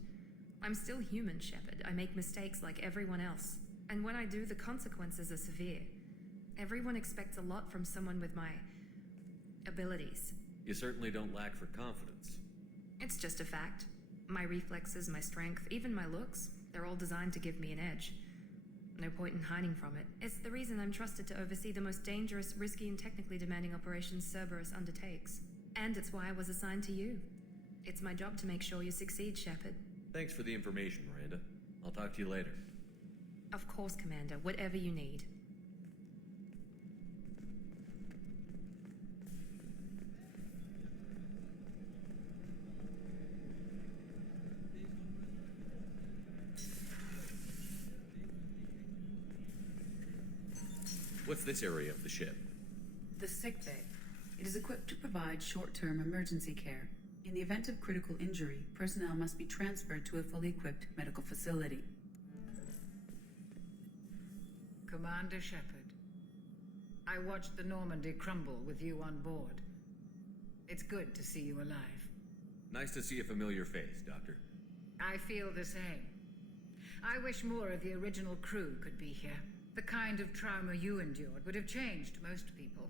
I'm still human, Shepard. I make mistakes like everyone else. And when I do, the consequences are severe. Everyone expects a lot from someone with my abilities. You certainly don't lack for confidence. It's just a fact. My reflexes, my strength, even my looks, they're all designed to give me an edge. No point in hiding from it. It's the reason I'm trusted to oversee the most dangerous, risky, and technically demanding operations Cerberus undertakes. And it's why I was assigned to you. It's my job to make sure you succeed, Shepard. Thanks for the information, Miranda. I'll talk to you later. Of course, Commander. Whatever you need. What's this area of the ship? The sick bay. It is equipped to provide short-term emergency care. In the event of critical injury, personnel must be transferred to a fully equipped medical facility. Commander Shepard, I watched the Normandy crumble with you on board. It's good to see you alive. Nice to see a familiar face, Doctor. I feel the same. I wish more of the original crew could be here. The kind of trauma you endured would have changed most people.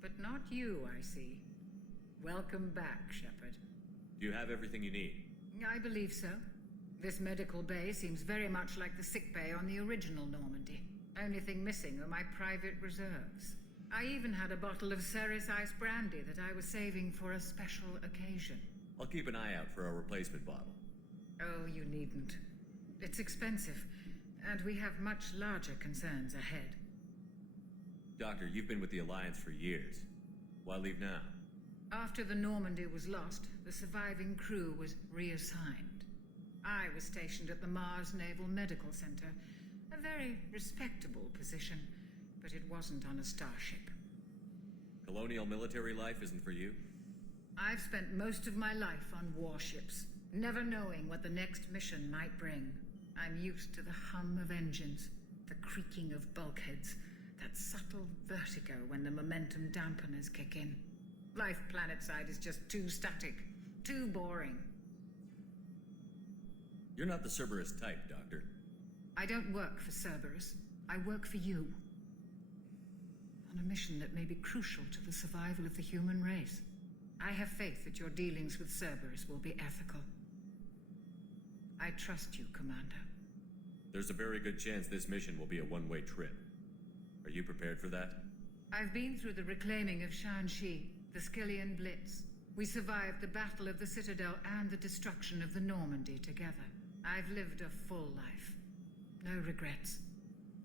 But not you, I see. Welcome back, Shepard. Do you have everything you need? I believe so. This medical bay seems very much like the sick bay on the original Normandy. Only thing missing are my private reserves. I even had a bottle of Ceres Ice brandy that I was saving for a special occasion. I'll keep an eye out for a replacement bottle. Oh, you needn't. It's expensive. And we have much larger concerns ahead. Doctor, you've been with the Alliance for years. Why leave now? After the Normandy was lost, the surviving crew was reassigned. I was stationed at the Mars Naval Medical Center, a very respectable position, but it wasn't on a starship. Colonial military life isn't for you? I've spent most of my life on warships, never knowing what the next mission might bring. I'm used to the hum of engines, the creaking of bulkheads, that subtle vertigo when the momentum dampeners kick in. Life planetside is just too static, too boring. You're not the Cerberus type, Doctor. I don't work for Cerberus. I work for you. On a mission that may be crucial to the survival of the human race. I have faith that your dealings with Cerberus will be ethical. I trust you, Commander. There's a very good chance this mission will be a one-way trip. Are you prepared for that? I've been through the reclaiming of Shanxi, the Skillian Blitz. We survived the Battle of the Citadel and the destruction of the Normandy together. I've lived a full life. No regrets.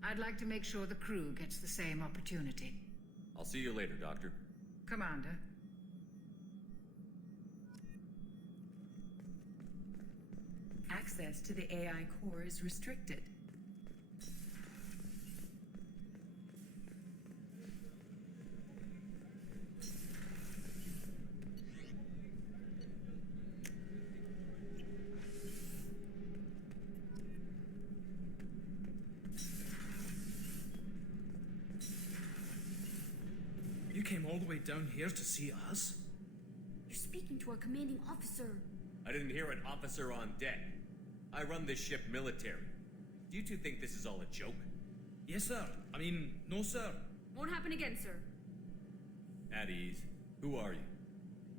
I'd like to make sure the crew gets the same opportunity. I'll see you later, Doctor. Commander. Access to the AI core is restricted. You came all the way down here to see us? You're speaking to our commanding officer. I didn't hear an officer on deck. I run this ship military. Do you two think this is all a joke? Yes, sir. I mean, no, sir. Won't happen again, sir. At ease. Who are you?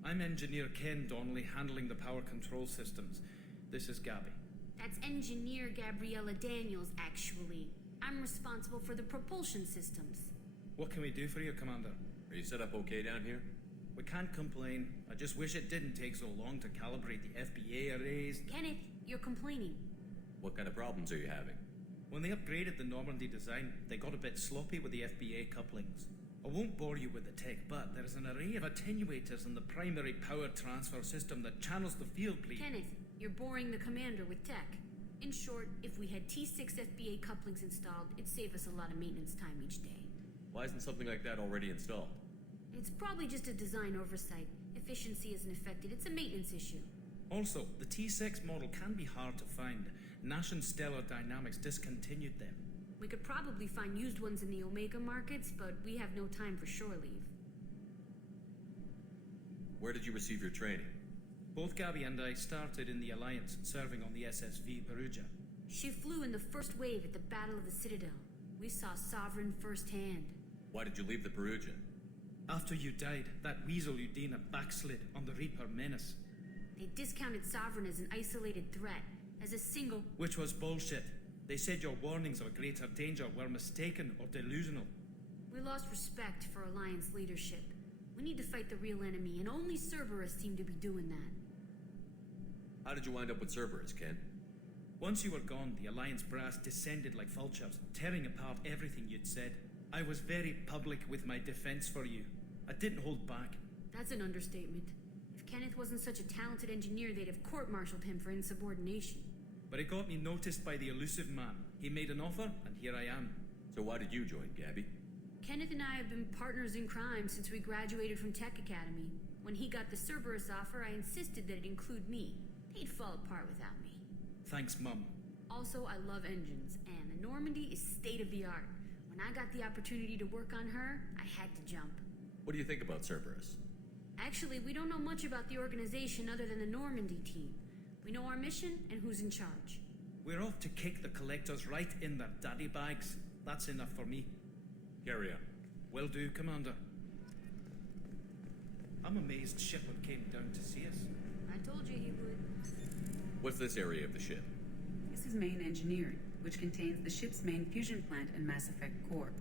I'm Engineer Ken Donnelly, handling the power control systems. This is Gabby. That's Engineer Gabriella Daniels, actually. I'm responsible for the propulsion systems. What can we do for you, Commander? Are you set up okay down here? We can't complain. I just wish it didn't take so long to calibrate the FBA arrays. Kenneth, you're complaining. What kind of problems are you having? When they upgraded the Normandy design, they got a bit sloppy with the FBA couplings. I won't bore you with the tech, but there's an array of attenuators in the primary power transfer system that channels the field bleed. Kenneth, you're boring the commander with tech. In short, if we had T6 FBA couplings installed, it'd save us a lot of maintenance time each day. Why isn't something like that already installed? It's probably just a design oversight. Efficiency isn't affected. It's a maintenance issue. Also, the T6 model can be hard to find. Nash and Stellar Dynamics discontinued them. We could probably find used ones in the Omega markets, but we have no time for shore leave. Where did you receive your training? Both Gabby and I started in the Alliance, serving on the SSV Perugia. She flew in the first wave at the Battle of the Citadel. We saw Sovereign firsthand. Why did you leave the Perugia? After you died, that weasel Udina backslid on the Reaper menace. They discounted Sovereign as an isolated threat, as a single... Which was bullshit. They said your warnings of a greater danger were mistaken or delusional. We lost respect for Alliance leadership. We need to fight the real enemy, and only Cerberus seemed to be doing that. How did you wind up with Cerberus, Ken? Once you were gone, the Alliance brass descended like vultures, tearing apart everything you'd said. I was very public with my defense for you. I didn't hold back. That's an understatement. If Kenneth wasn't such a talented engineer, they'd have court-martialed him for insubordination. But it got me noticed by the elusive man. He made an offer, and here I am. So why did you join, Gabby? Kenneth and I have been partners in crime since we graduated from Tech Academy. When he got the Cerberus offer, I insisted that it include me. They'd fall apart without me. Thanks, Mum. Also, I love engines, and the Normandy is state-of-the-art. When I got the opportunity to work on her, I had to jump. What do you think about Cerberus? Actually, we don't know much about the organization other than the Normandy team. We know our mission and who's in charge. We're off to kick the collectors right in their daddy bags. That's enough for me. Carry on. Will do, Commander. I'm amazed Shepard came down to see us. I told you he would. What's this area of the ship? This is main engineering, which contains the ship's main fusion plant and Mass Effect core.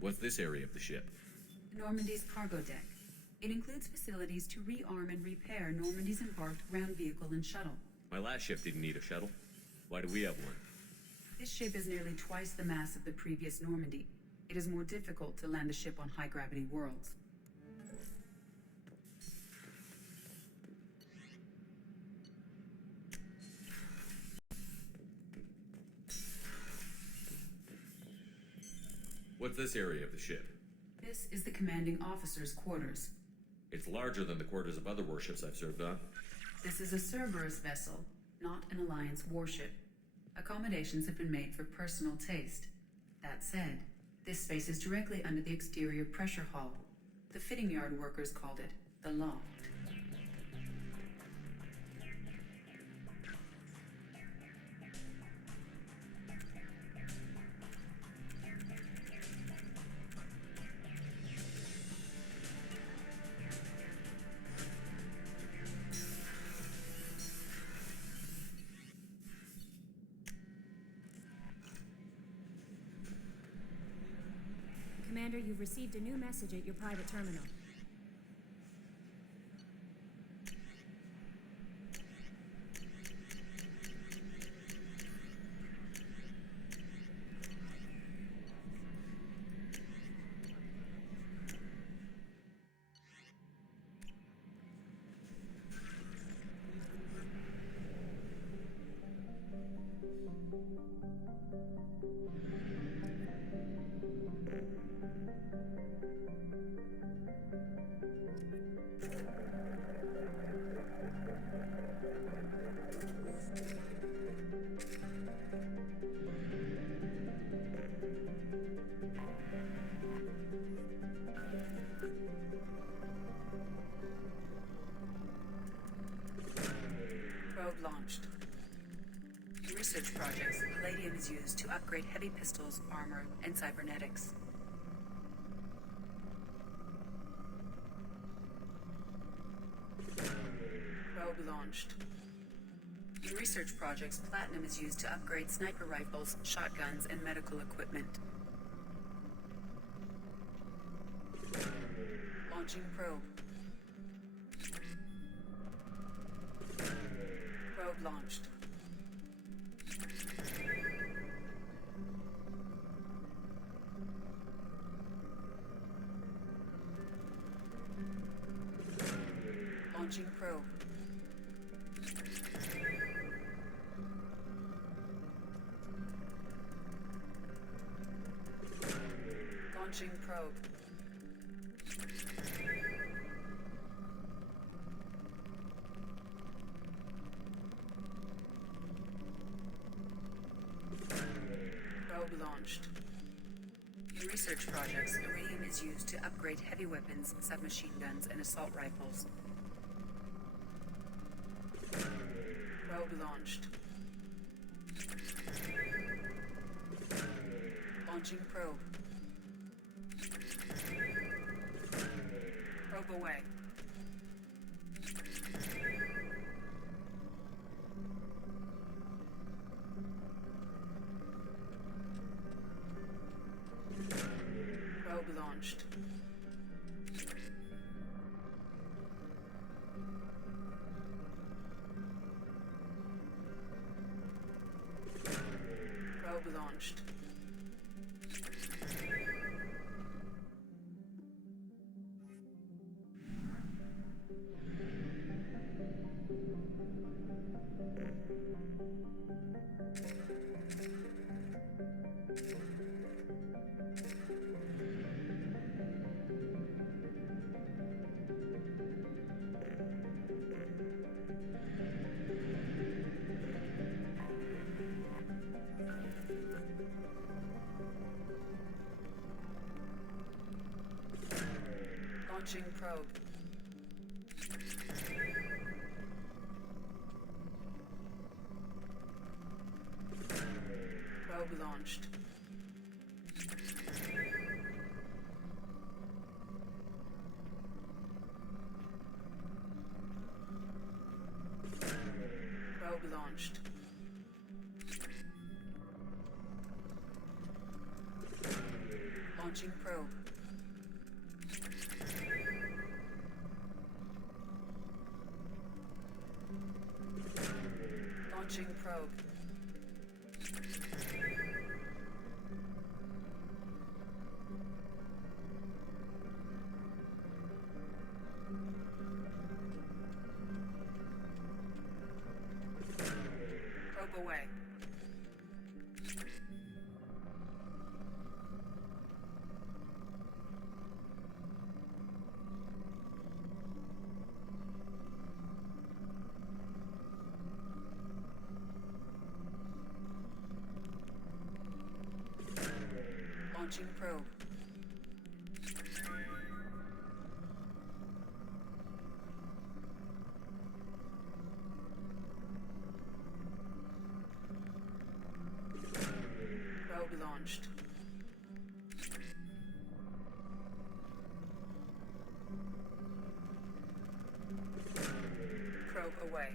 What's this area of the ship? Normandy's cargo deck. It includes facilities to rearm and repair Normandy's embarked ground vehicle and shuttle. My last ship didn't need a shuttle. Why do we have one? This ship is nearly twice the mass of the previous Normandy. It is more difficult to land the ship on high-gravity worlds. What's this area of the ship? This is the commanding officer's quarters. It's larger than the quarters of other warships I've served on. This is a Cerberus vessel, not an Alliance warship. Accommodations have been made for personal taste. That said, this space is directly under the exterior pressure hull. The fitting yard workers called it the loft. Commander, you've received a new message at your private terminal. Launched. In research projects, palladium is used to upgrade heavy pistols, armor, and cybernetics. Probe launched. In research projects, platinum is used to upgrade sniper rifles, shotguns, and medical equipment. Launching probe. Probe launched. Launching probe. Launching probe. Probe launched. In research projects, iridium is used to upgrade heavy weapons, submachine guns, and assault rifles. Probe launched. Launching probe. Probe away. Probe launched. Probe launched. Launching probe. Probe launched. Probe launched. Launching probe. Launching probe. Probe away. Launching probe. Probe launched. Probe away.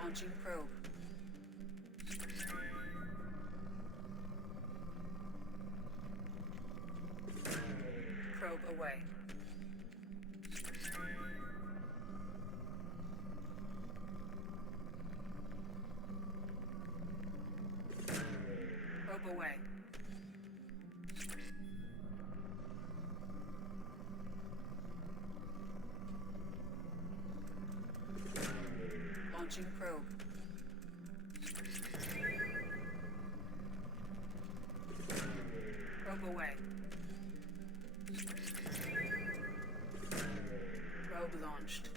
Launching probe. Probe away. Probe away. Launching probe. Probe away. Probe launched.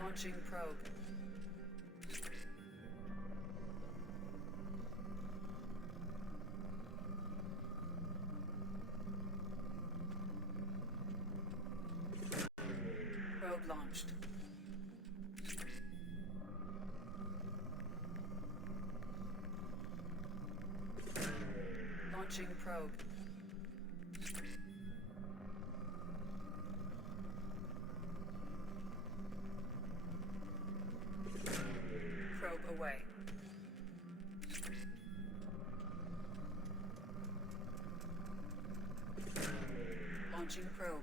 Launching probe. Probe launched. Launching probe. Probe away. Launching probe.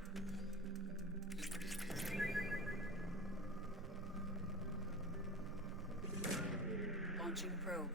Launching probe.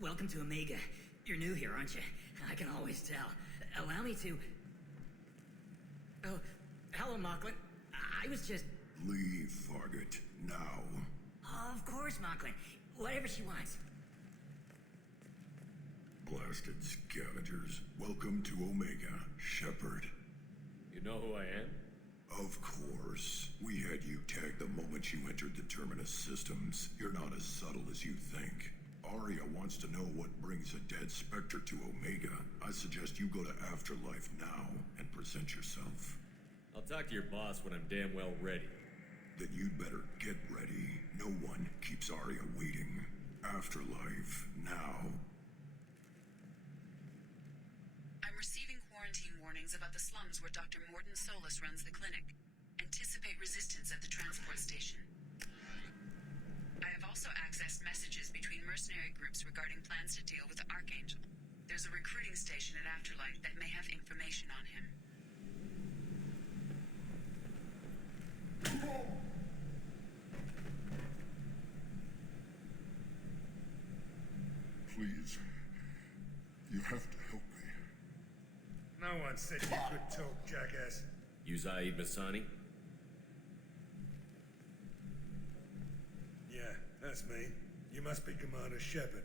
Welcome to Omega. You're new here, aren't you? I can always tell. Allow me to... Hello, Mocklin. I was just... Leave, Fargate. Now. Of course, Mocklin. Whatever she wants. Blasted scavengers. Welcome to Omega, Shepard. You know who I am? Of course. We had you tagged the moment you entered the Terminus systems. You're not as subtle as you think. Arya wants to know what brings a dead Spectre to Omega. I suggest you go to Afterlife now and present yourself. I'll talk to your boss when I'm damn well ready. Then you'd better get ready. No one keeps Arya waiting. Afterlife now. I'm receiving quarantine warnings about the slums where Dr. Morden Solus runs the clinic. Anticipate resistance at the transport station. I have also accessed messages between mercenary groups regarding plans to deal with the Archangel. There's a recruiting station at Afterlife that may have information on him. Please. You have to help me. No one said you could talk, jackass. You Zaid Masani? Yeah, that's me. You must be Commander Shepard.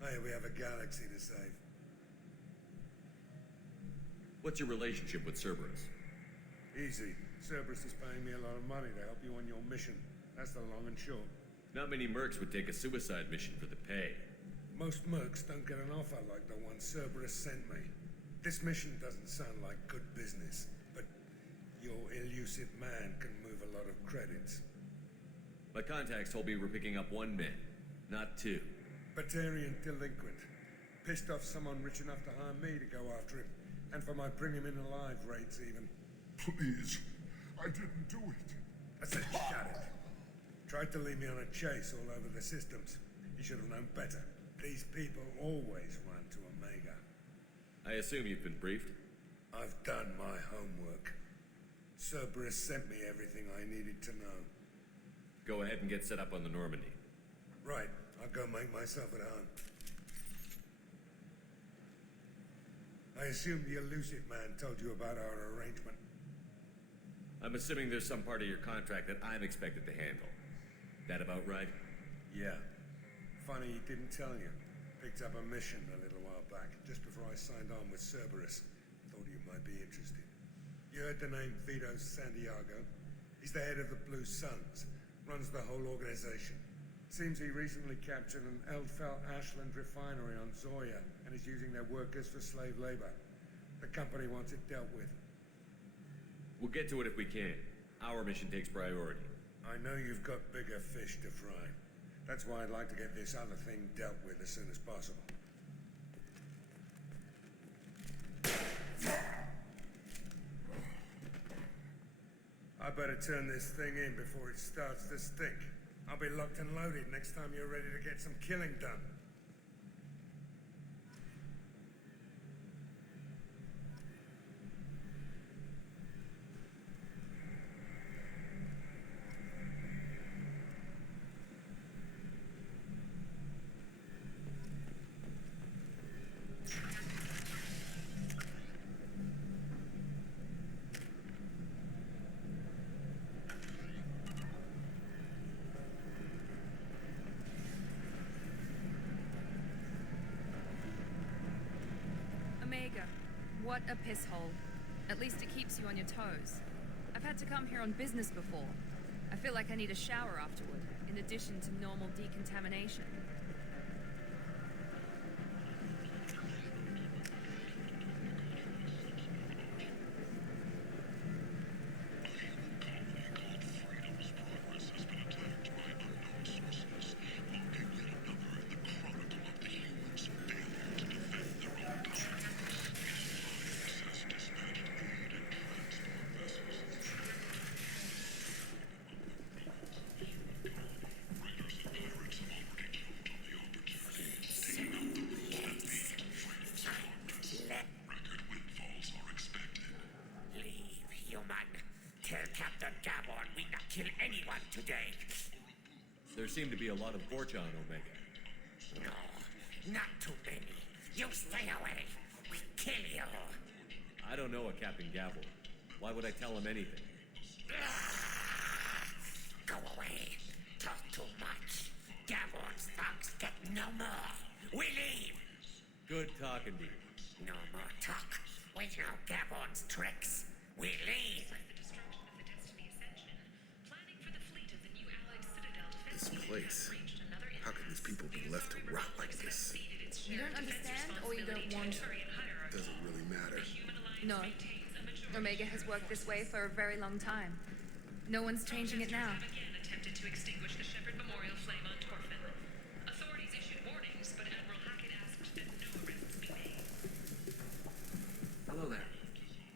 Hey, we have a galaxy to save. What's your relationship with Cerberus? Easy. Cerberus is paying me a lot of money to help you on your mission. That's the long and short. Not many mercs would take a suicide mission for the pay. Most mercs don't get an offer like the one Cerberus sent me. This mission doesn't sound like good business, but your elusive man can move a lot of credits. My contacts told me we're picking up one man, not two. Batarian delinquent. Pissed off someone rich enough to hire me to go after him. And for my bring him in alive rates even. Please. I didn't do it. I said shut it. Tried to lead me on a chase all over the systems. You should have known better. These people always run to Omega. I assume you've been briefed? I've done my homework. Cerberus sent me everything I needed to know. Go ahead and get set up on the Normandy. Right. I'll go make myself at home. I assume the elusive man told you about our arrangement. I'm assuming there's some part of your contract that I'm expected to handle. That about right? Yeah. Funny he didn't tell you. Picked up a mission a little while back, just before I signed on with Cerberus. Thought you might be interested. You heard the name Vito Santiago? He's the head of the Blue Suns. Runs the whole organization. Seems he recently captured an Eldfell Ashland refinery on Zoya and is using their workers for slave labor. The company wants it dealt with. We'll get to it if we can. Our mission takes priority. I know you've got bigger fish to fry. That's why I'd like to get this other thing dealt with as soon as possible. I better turn this thing in before it starts to stink. I'll be locked and loaded next time you're ready to get some killing done. What a piss hole. At least it keeps you on your toes. I've had to come here on business before. I feel like I need a shower afterward, in addition to normal decontamination. There seem to be a lot of Borcha on Omega. No, not too many. You stay away. We kill you. I don't know a Captain Gavel. Why would I tell him anything? Go away. Talk too much. Gaborn's thugs get no more. We leave. Good talking to you. No more talk. We know Gaborn's tricks. We leave. This place. How can these people be left to rot like this? You don't understand or you don't want to? Doesn't really matter. No. Omega has worked this way for a very long time. No one's changing it now. Attempted to extinguish the Shepherd Memorial flame on Torfin. Authorities issued warnings, but Admiral Hackett asked that no arrests be made. Hello there.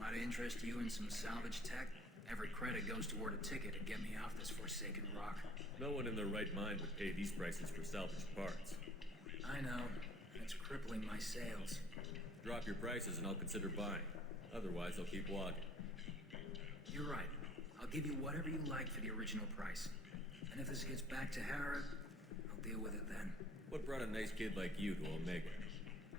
Might I interest you in some salvage tech? Every credit goes toward a ticket to get me off this forsaken rock. No one in their right mind would pay these prices for salvaged parts. I know. It's crippling my sales. Drop your prices and I'll consider buying. Otherwise, I'll keep walking. You're right. I'll give you whatever you like for the original price. And if this gets back to Harrod, I'll deal with it then. What brought a nice kid like you to Omega?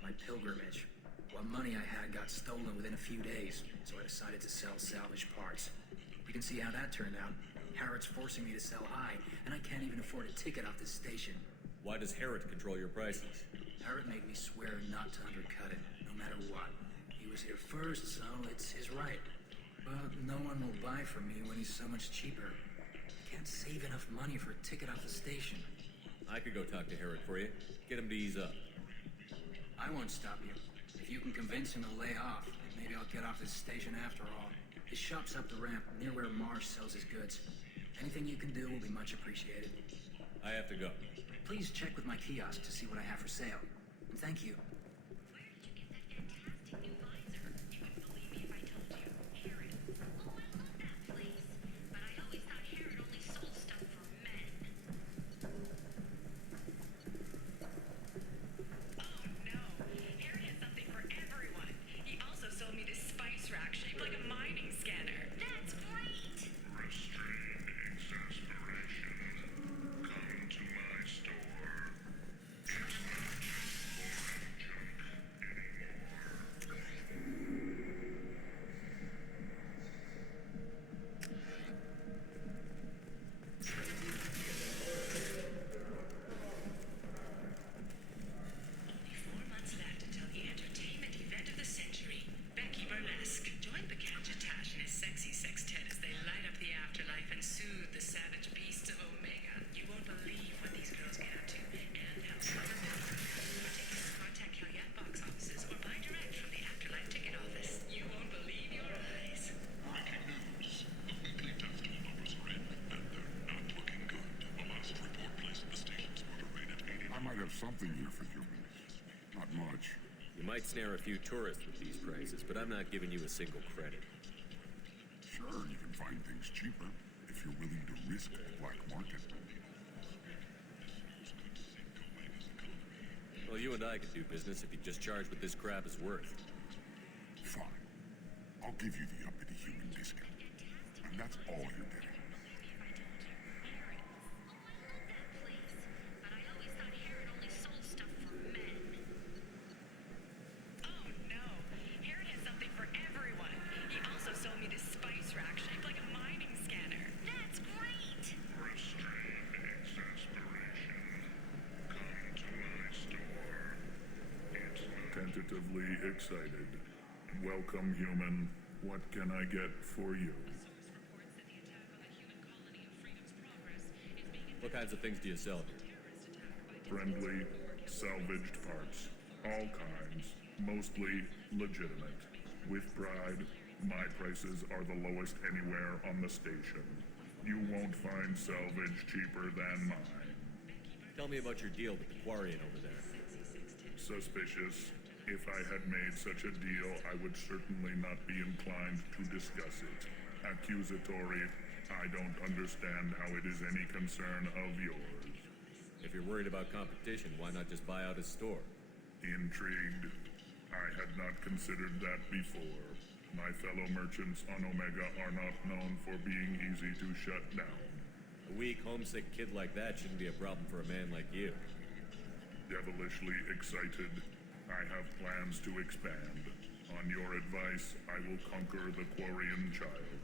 My pilgrimage. What money I had got stolen within a few days, so I decided to sell salvaged parts. You can see how that turned out. Harrod's forcing me to sell high, and I can't even afford a ticket off this station. Why does Harrod control your prices? Harrod made me swear not to undercut it, no matter what. He was here first, so it's his right. But no one will buy from me when he's so much cheaper. I can't save enough money for a ticket off the station. I could go talk to Harrod for you. Get him to ease up. I won't stop you. If you can convince him to lay off, then maybe I'll get off this station after all. His shop's up the ramp, near where Marsh sells his goods. Anything you can do will be much appreciated. I have to go. Please check with my kiosk to see what I have for sale. And thank you. Something here for humans. Not much. You might snare a few tourists with these prices, but I'm not giving you a single credit. Sure, you can find things cheaper if you're willing to risk the black market. Well, you and I could do business if you just charge what this crap is worth. Fine. I'll give you the uppity human discount. And that's all you're getting. Tentatively excited. Welcome, human. What can I get for you? What kinds of things do you sell here? Friendly, salvaged parts. All kinds. Mostly legitimate. With pride, my prices are the lowest anywhere on the station. You won't find salvage cheaper than mine. Tell me about your deal with the Quarian over there. Suspicious. If I had made such a deal, I would certainly not be inclined to discuss it. Accusatory. I don't understand how it is any concern of yours. If you're worried about competition, why not just buy out his store? Intrigued. I had not considered that before. My fellow merchants on Omega are not known for being easy to shut down. A weak, homesick kid like that shouldn't be a problem for a man like you. Devilishly excited. I have plans to expand. On your advice, I will conquer the Quarian child.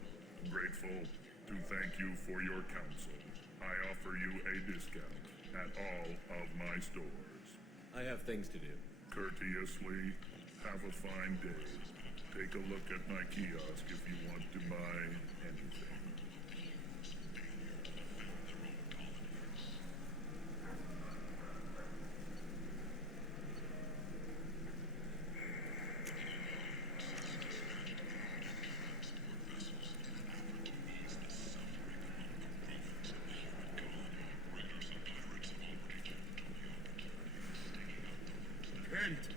Grateful, To thank you for your counsel, I offer you a discount at all of my stores. I have things to do. Courteously, have a fine day. Take a look at my kiosk if you want to buy anything. Kent!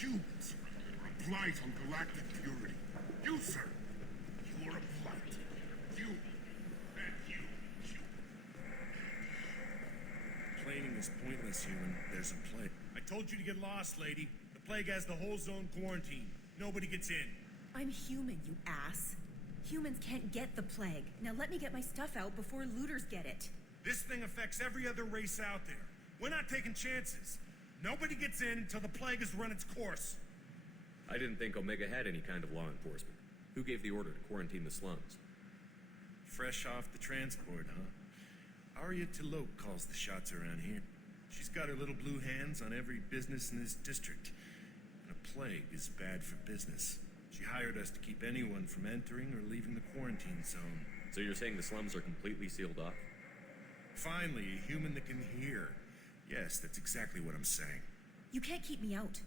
Humans are a blight on galactic purity. You, sir! You are a blight. You and you. Complaining is pointless, human. There's a plague. I told you to get lost, lady. The plague has the whole zone quarantined. Nobody gets in. I'm human, you ass. Humans can't get the plague. Now let me get my stuff out before looters get it. This thing affects every other race out there. We're not taking chances. Nobody gets in until the plague has run its course. I didn't think Omega had any kind of law enforcement. Who gave the order to quarantine the slums? Fresh off the transport, huh? Arya Tilok calls the shots around here. She's got her little blue hands on every business in this district. And a plague is bad for business. She hired us to keep anyone from entering or leaving the quarantine zone. So you're saying the slums are completely sealed off? Finally, a human that can hear. Yes, that's exactly what I'm saying. You can't keep me out.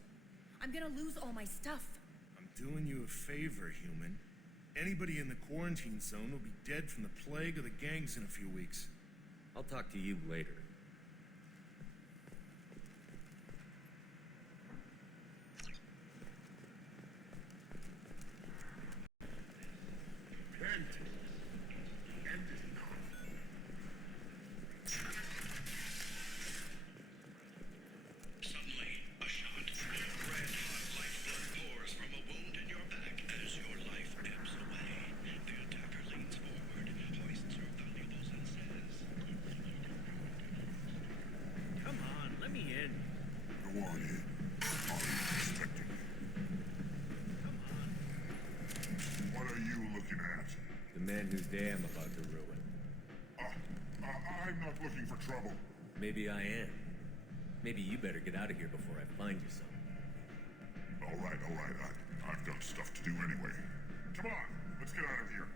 I'm gonna lose all my stuff. I'm doing you a favor, human. Anybody in the quarantine zone will be dead from the plague or the gangs in a few weeks. I'll talk to you later. Kent! End it now. Suddenly, a shot. Red-hot lifeblood pours from a wound in your back as your life ebbs away. The attacker leans forward, hoists your valuables, and says, Come on, let me in. Go on in. I'll be expecting you. What are you looking at? The man whose day I'm about to ruin. I'm not looking for trouble. Maybe I am. Maybe you better get out of here before I find you some. All right. I've got stuff to do anyway. Come on, let's get out of here.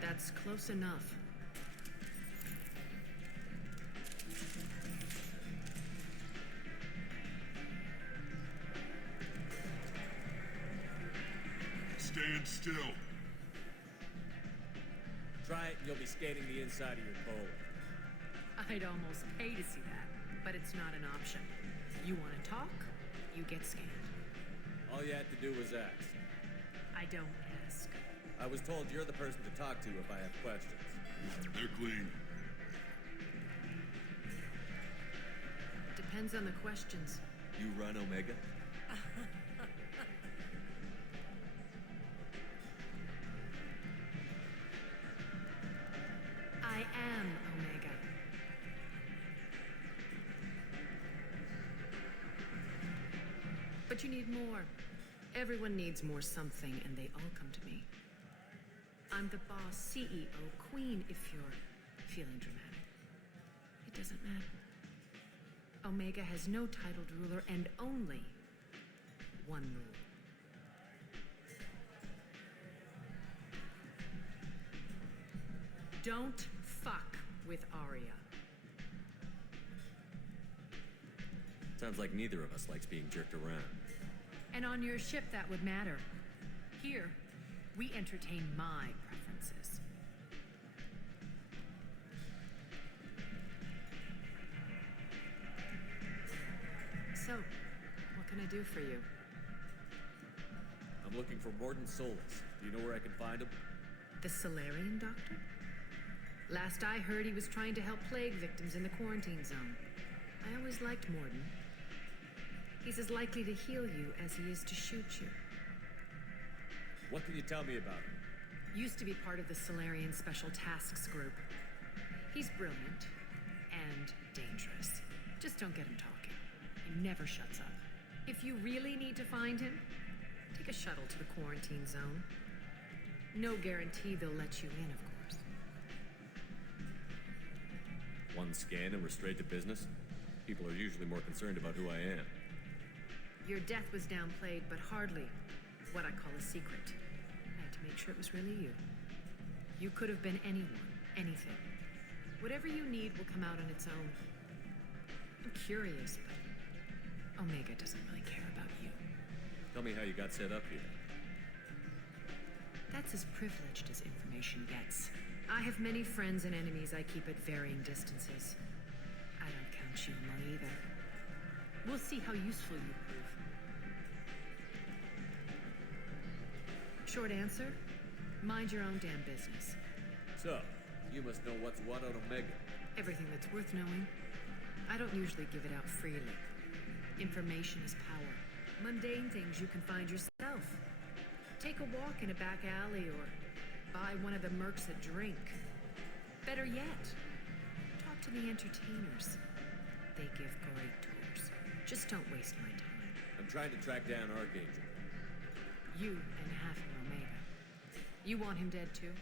That's close enough. Stand still. Try it and you'll be scanning the inside of your colon. I'd almost pay to see that, but it's not an option. You want to talk, you get scanned. All you had to do was ask. I don't ask. I was told you're the person to talk to if I have questions. They're clean. Depends on the questions. You run Omega? I am Omega. But you need more. Everyone needs more something, and they all come to me. I'm the boss, CEO, queen, if you're feeling dramatic. It doesn't matter. Omega has no titled ruler and only one rule. Don't fuck with Arya. Sounds like neither of us likes being jerked around. And on your ship, that would matter. Here, we entertain my preferences. So, what can I do for you? I'm looking for Morton Solus. Do you know where I can find him? The Solarian doctor? Last I heard, he was trying to help plague victims in the quarantine zone. I always liked Morton. He's as likely to heal you as he is to shoot you. What can you tell me about him? Used to be part of the Solarian Special Tasks Group. He's brilliant and dangerous. Just don't get him talking. He never shuts up. If you really need to find him, take a shuttle to the quarantine zone. No guarantee they'll let you in, of course. One scan and we're straight to business? People are usually more concerned about who I am. Your death was downplayed, but hardly what I call a secret. I had to make sure it was really you. You could have been anyone, anything. Whatever you need will come out on its own. I'm curious, but Omega doesn't really care about you. Tell me how you got set up here. That's as privileged as information gets. I have many friends and enemies I keep at varying distances. I don't count you among either. We'll see how useful you prove. Short answer, mind your own damn business. So, you must know what's what on Omega. Everything that's worth knowing. I don't usually give it out freely. Information is power. Mundane things you can find yourself. Take a walk in a back alley or buy one of the mercs a drink. Better yet, talk to the entertainers. They give great tours. Just don't waste my time. I'm trying to track down Archangel. You and half of Omega. You want him dead too?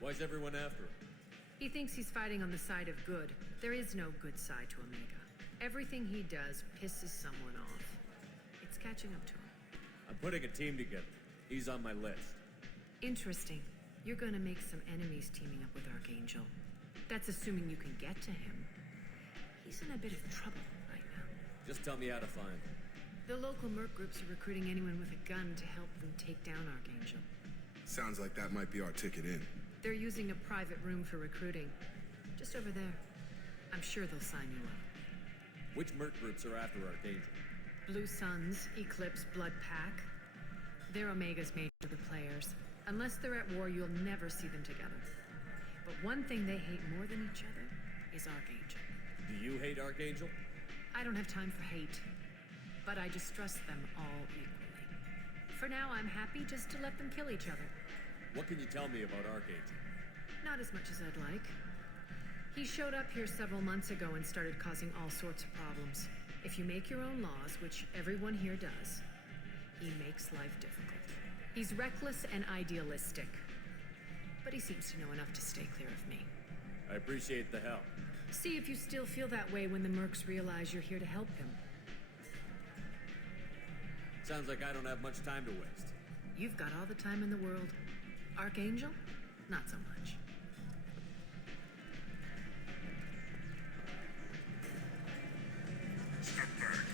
Why's everyone after him? He thinks he's fighting on the side of good. There is no good side to Omega. Everything he does pisses someone off. It's catching up to him. I'm putting a team together. He's on my list. Interesting. You're gonna make some enemies teaming up with Archangel. That's assuming you can get to him. He's in a bit of trouble right now. Just tell me how to find him. The local merc groups are recruiting anyone with a gun to help them take down Archangel. Sounds like that might be our ticket in. They're using a private room for recruiting. Just over there. I'm sure they'll sign you up. Which merc groups are after Archangel? Blue Suns, Eclipse, Blood Pack. They're Omega's major players. Unless they're at war, you'll never see them together. But one thing they hate more than each other is Archangel. Do you hate Archangel? I don't have time for hate. But I distrust them all equally. For now, I'm happy just to let them kill each other. What can you tell me about Archangel? Not as much as I'd like. He showed up here several months ago and started causing all sorts of problems. If you make your own laws, which everyone here does, he makes life difficult. He's reckless and idealistic. But he seems to know enough to stay clear of me. I appreciate the help. See if you still feel that way when the mercs realize you're here to help him. Sounds like I don't have much time to waste. You've got all the time in the world. Archangel? Not so much. Step back.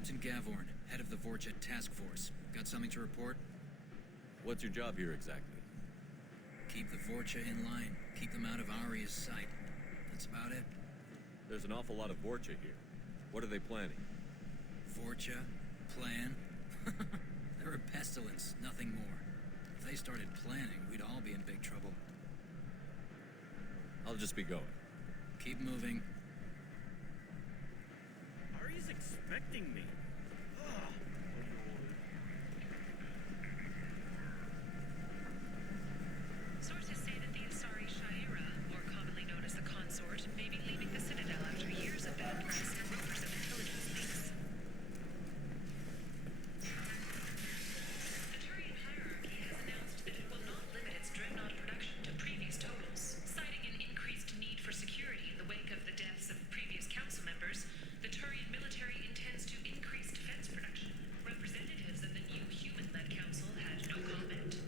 Captain Gavorn, head of the Vorcha Task Force. Got something to report? What's your job here exactly? Keep the Vorcha in line. Keep them out of Aria's sight. That's about it. There's an awful lot of Vorcha here. What are they planning? Vorcha? Plan? They're a pestilence, nothing more. If they started planning, we'd all be in big trouble. I'll just be going. Keep moving. Ari's expecting me. Sources say that the Asari Shaira, more commonly known as the Consort, may be leaving the Citadel after years of bad press and rumors of intelligence leaks. The Turian hierarchy has announced that it will not limit its dreadnought production to previous totals. Citing an increased need for security in the wake of the deaths of previous council members, the Turian military intends to increase defense production. Representatives of the new human-led council had no comment.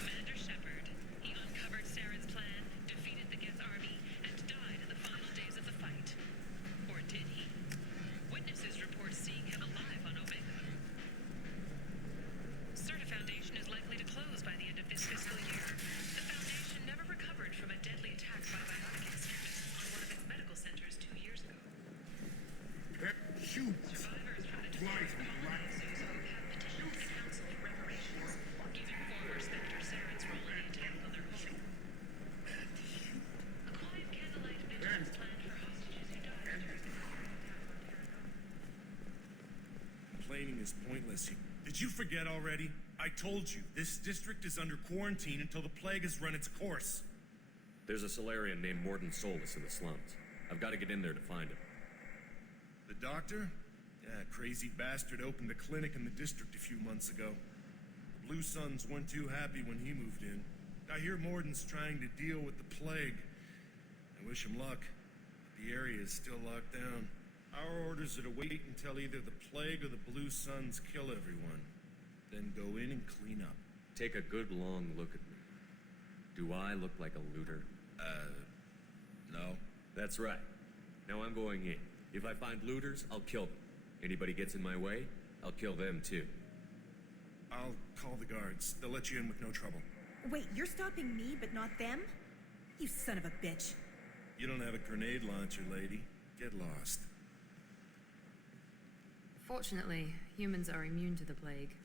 Commander Shepard, he uncovered Saren's plan, defeated the Geth army, and died in the final days of the fight. Or did he? Witnesses report seeing him alive on Omega. Certa Foundation is likely to close by the end of this fiscal year. The Foundation never recovered from a deadly attack by bionic extremists on one of its medical centers 2 years ago. Shoot! Survivors from the Light on Turian the colonies also have petitioned the council for reparations, given former Spectre Saren's role in the attack on their home. A quiet candlelight vigil is planned for hostages who died during the attack on Terra. Complaining is pointless. Did you forget already? I told you, this district is under quarantine until the plague has run its course. There's a Solarian named Morden Solus in the slums. I've got to get in there to find him. The doctor? Yeah, crazy bastard opened a clinic in the district a few months ago. The Blue Suns weren't too happy when he moved in. I hear Morden's trying to deal with the plague. I wish him luck, but the area is still locked down. Our orders are to wait until either the plague or the Blue Suns kill everyone. Then go in and clean up. Take a good long look at me. Do I look like a looter? No. That's right. Now I'm going in. If I find looters, I'll kill them. Anybody gets in my way, I'll kill them too. I'll call the guards. They'll let you in with no trouble. Wait, you're stopping me, but not them? You son of a bitch. You don't have a grenade launcher, lady. Get lost. Fortunately, humans are immune to the plague.